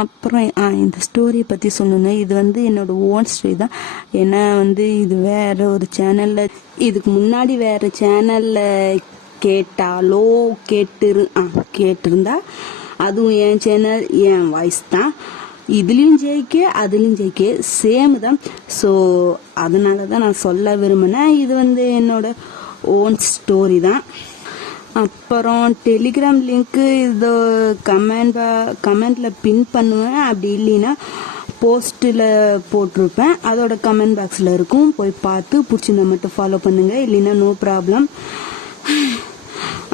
அப்புறம் இந்த ஸ்டோரியை பற்றி சொல்லணுன்னா, இது வந்து என்னோடய ஓன் ஸ்டோரி தான். ஏன்னா வந்து இது வேறு ஒரு சேனலில், இதுக்கு முன்னாடி வேறு சேனலில் கேட்டிருந்தா அதுவும் என் சேனல், என் வாய்ஸ் தான். இதுலேயும் ஜெயிக்கே அதுலேயும் ஜெயிக்கே சேம் தான். ஸோ அதனால தான் நான் சொல்ல விரும்பினேன், இது வந்து என்னோட ஓன் ஸ்டோரி தான். அப்புறம் டெலிகிராம் லிங்க்கு இது கமெண்டில் பின் பண்ணுவேன், அப்படி இல்லைன்னா போஸ்ட்டில் போட்டிருப்பேன், அதோட கமெண்ட் பாக்ஸில் இருக்கும், போய் பார்த்து பிடிச்சிருந்தா மட்டும் ஃபாலோ பண்ணுங்கள், இல்லைன்னா நோ ப்ராப்ளம்.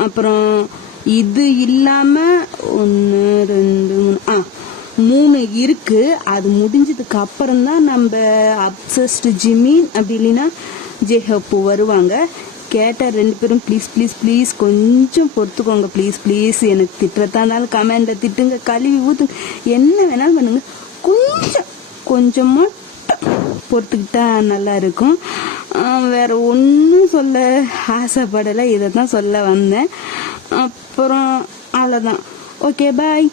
அப்புறம் இது இல்லாமல் 1 2 3 இருக்கு. அது முடிஞ்சதுக்கு அப்புறம் தான் நம்ம அப்சஸ்ட் ஜிமின் அப்படி இல்லைன்னா ஜேஹப்பு வருவாங்க. கேட்ட 2 பேரும் ப்ளீஸ் கொஞ்சம் பொறுத்துக்கோங்க, ப்ளீஸ். எனக்கு திட்டுறதா இருந்தாலும் கமெண்ட்டை திட்டுங்க, கழுவி ஊற்றுங்க, என்ன வேணாலும் பண்ணுங்க, கொஞ்சம் மட்டும் பொறுத்துக்கிட்டா நல்லா இருக்கும். வேற ஒன்றும் சொல்ல ஆசைப்படலை, இதை தான் சொல்ல வந்தேன். அப்புறம் அவ்வளோதான். Okay bye.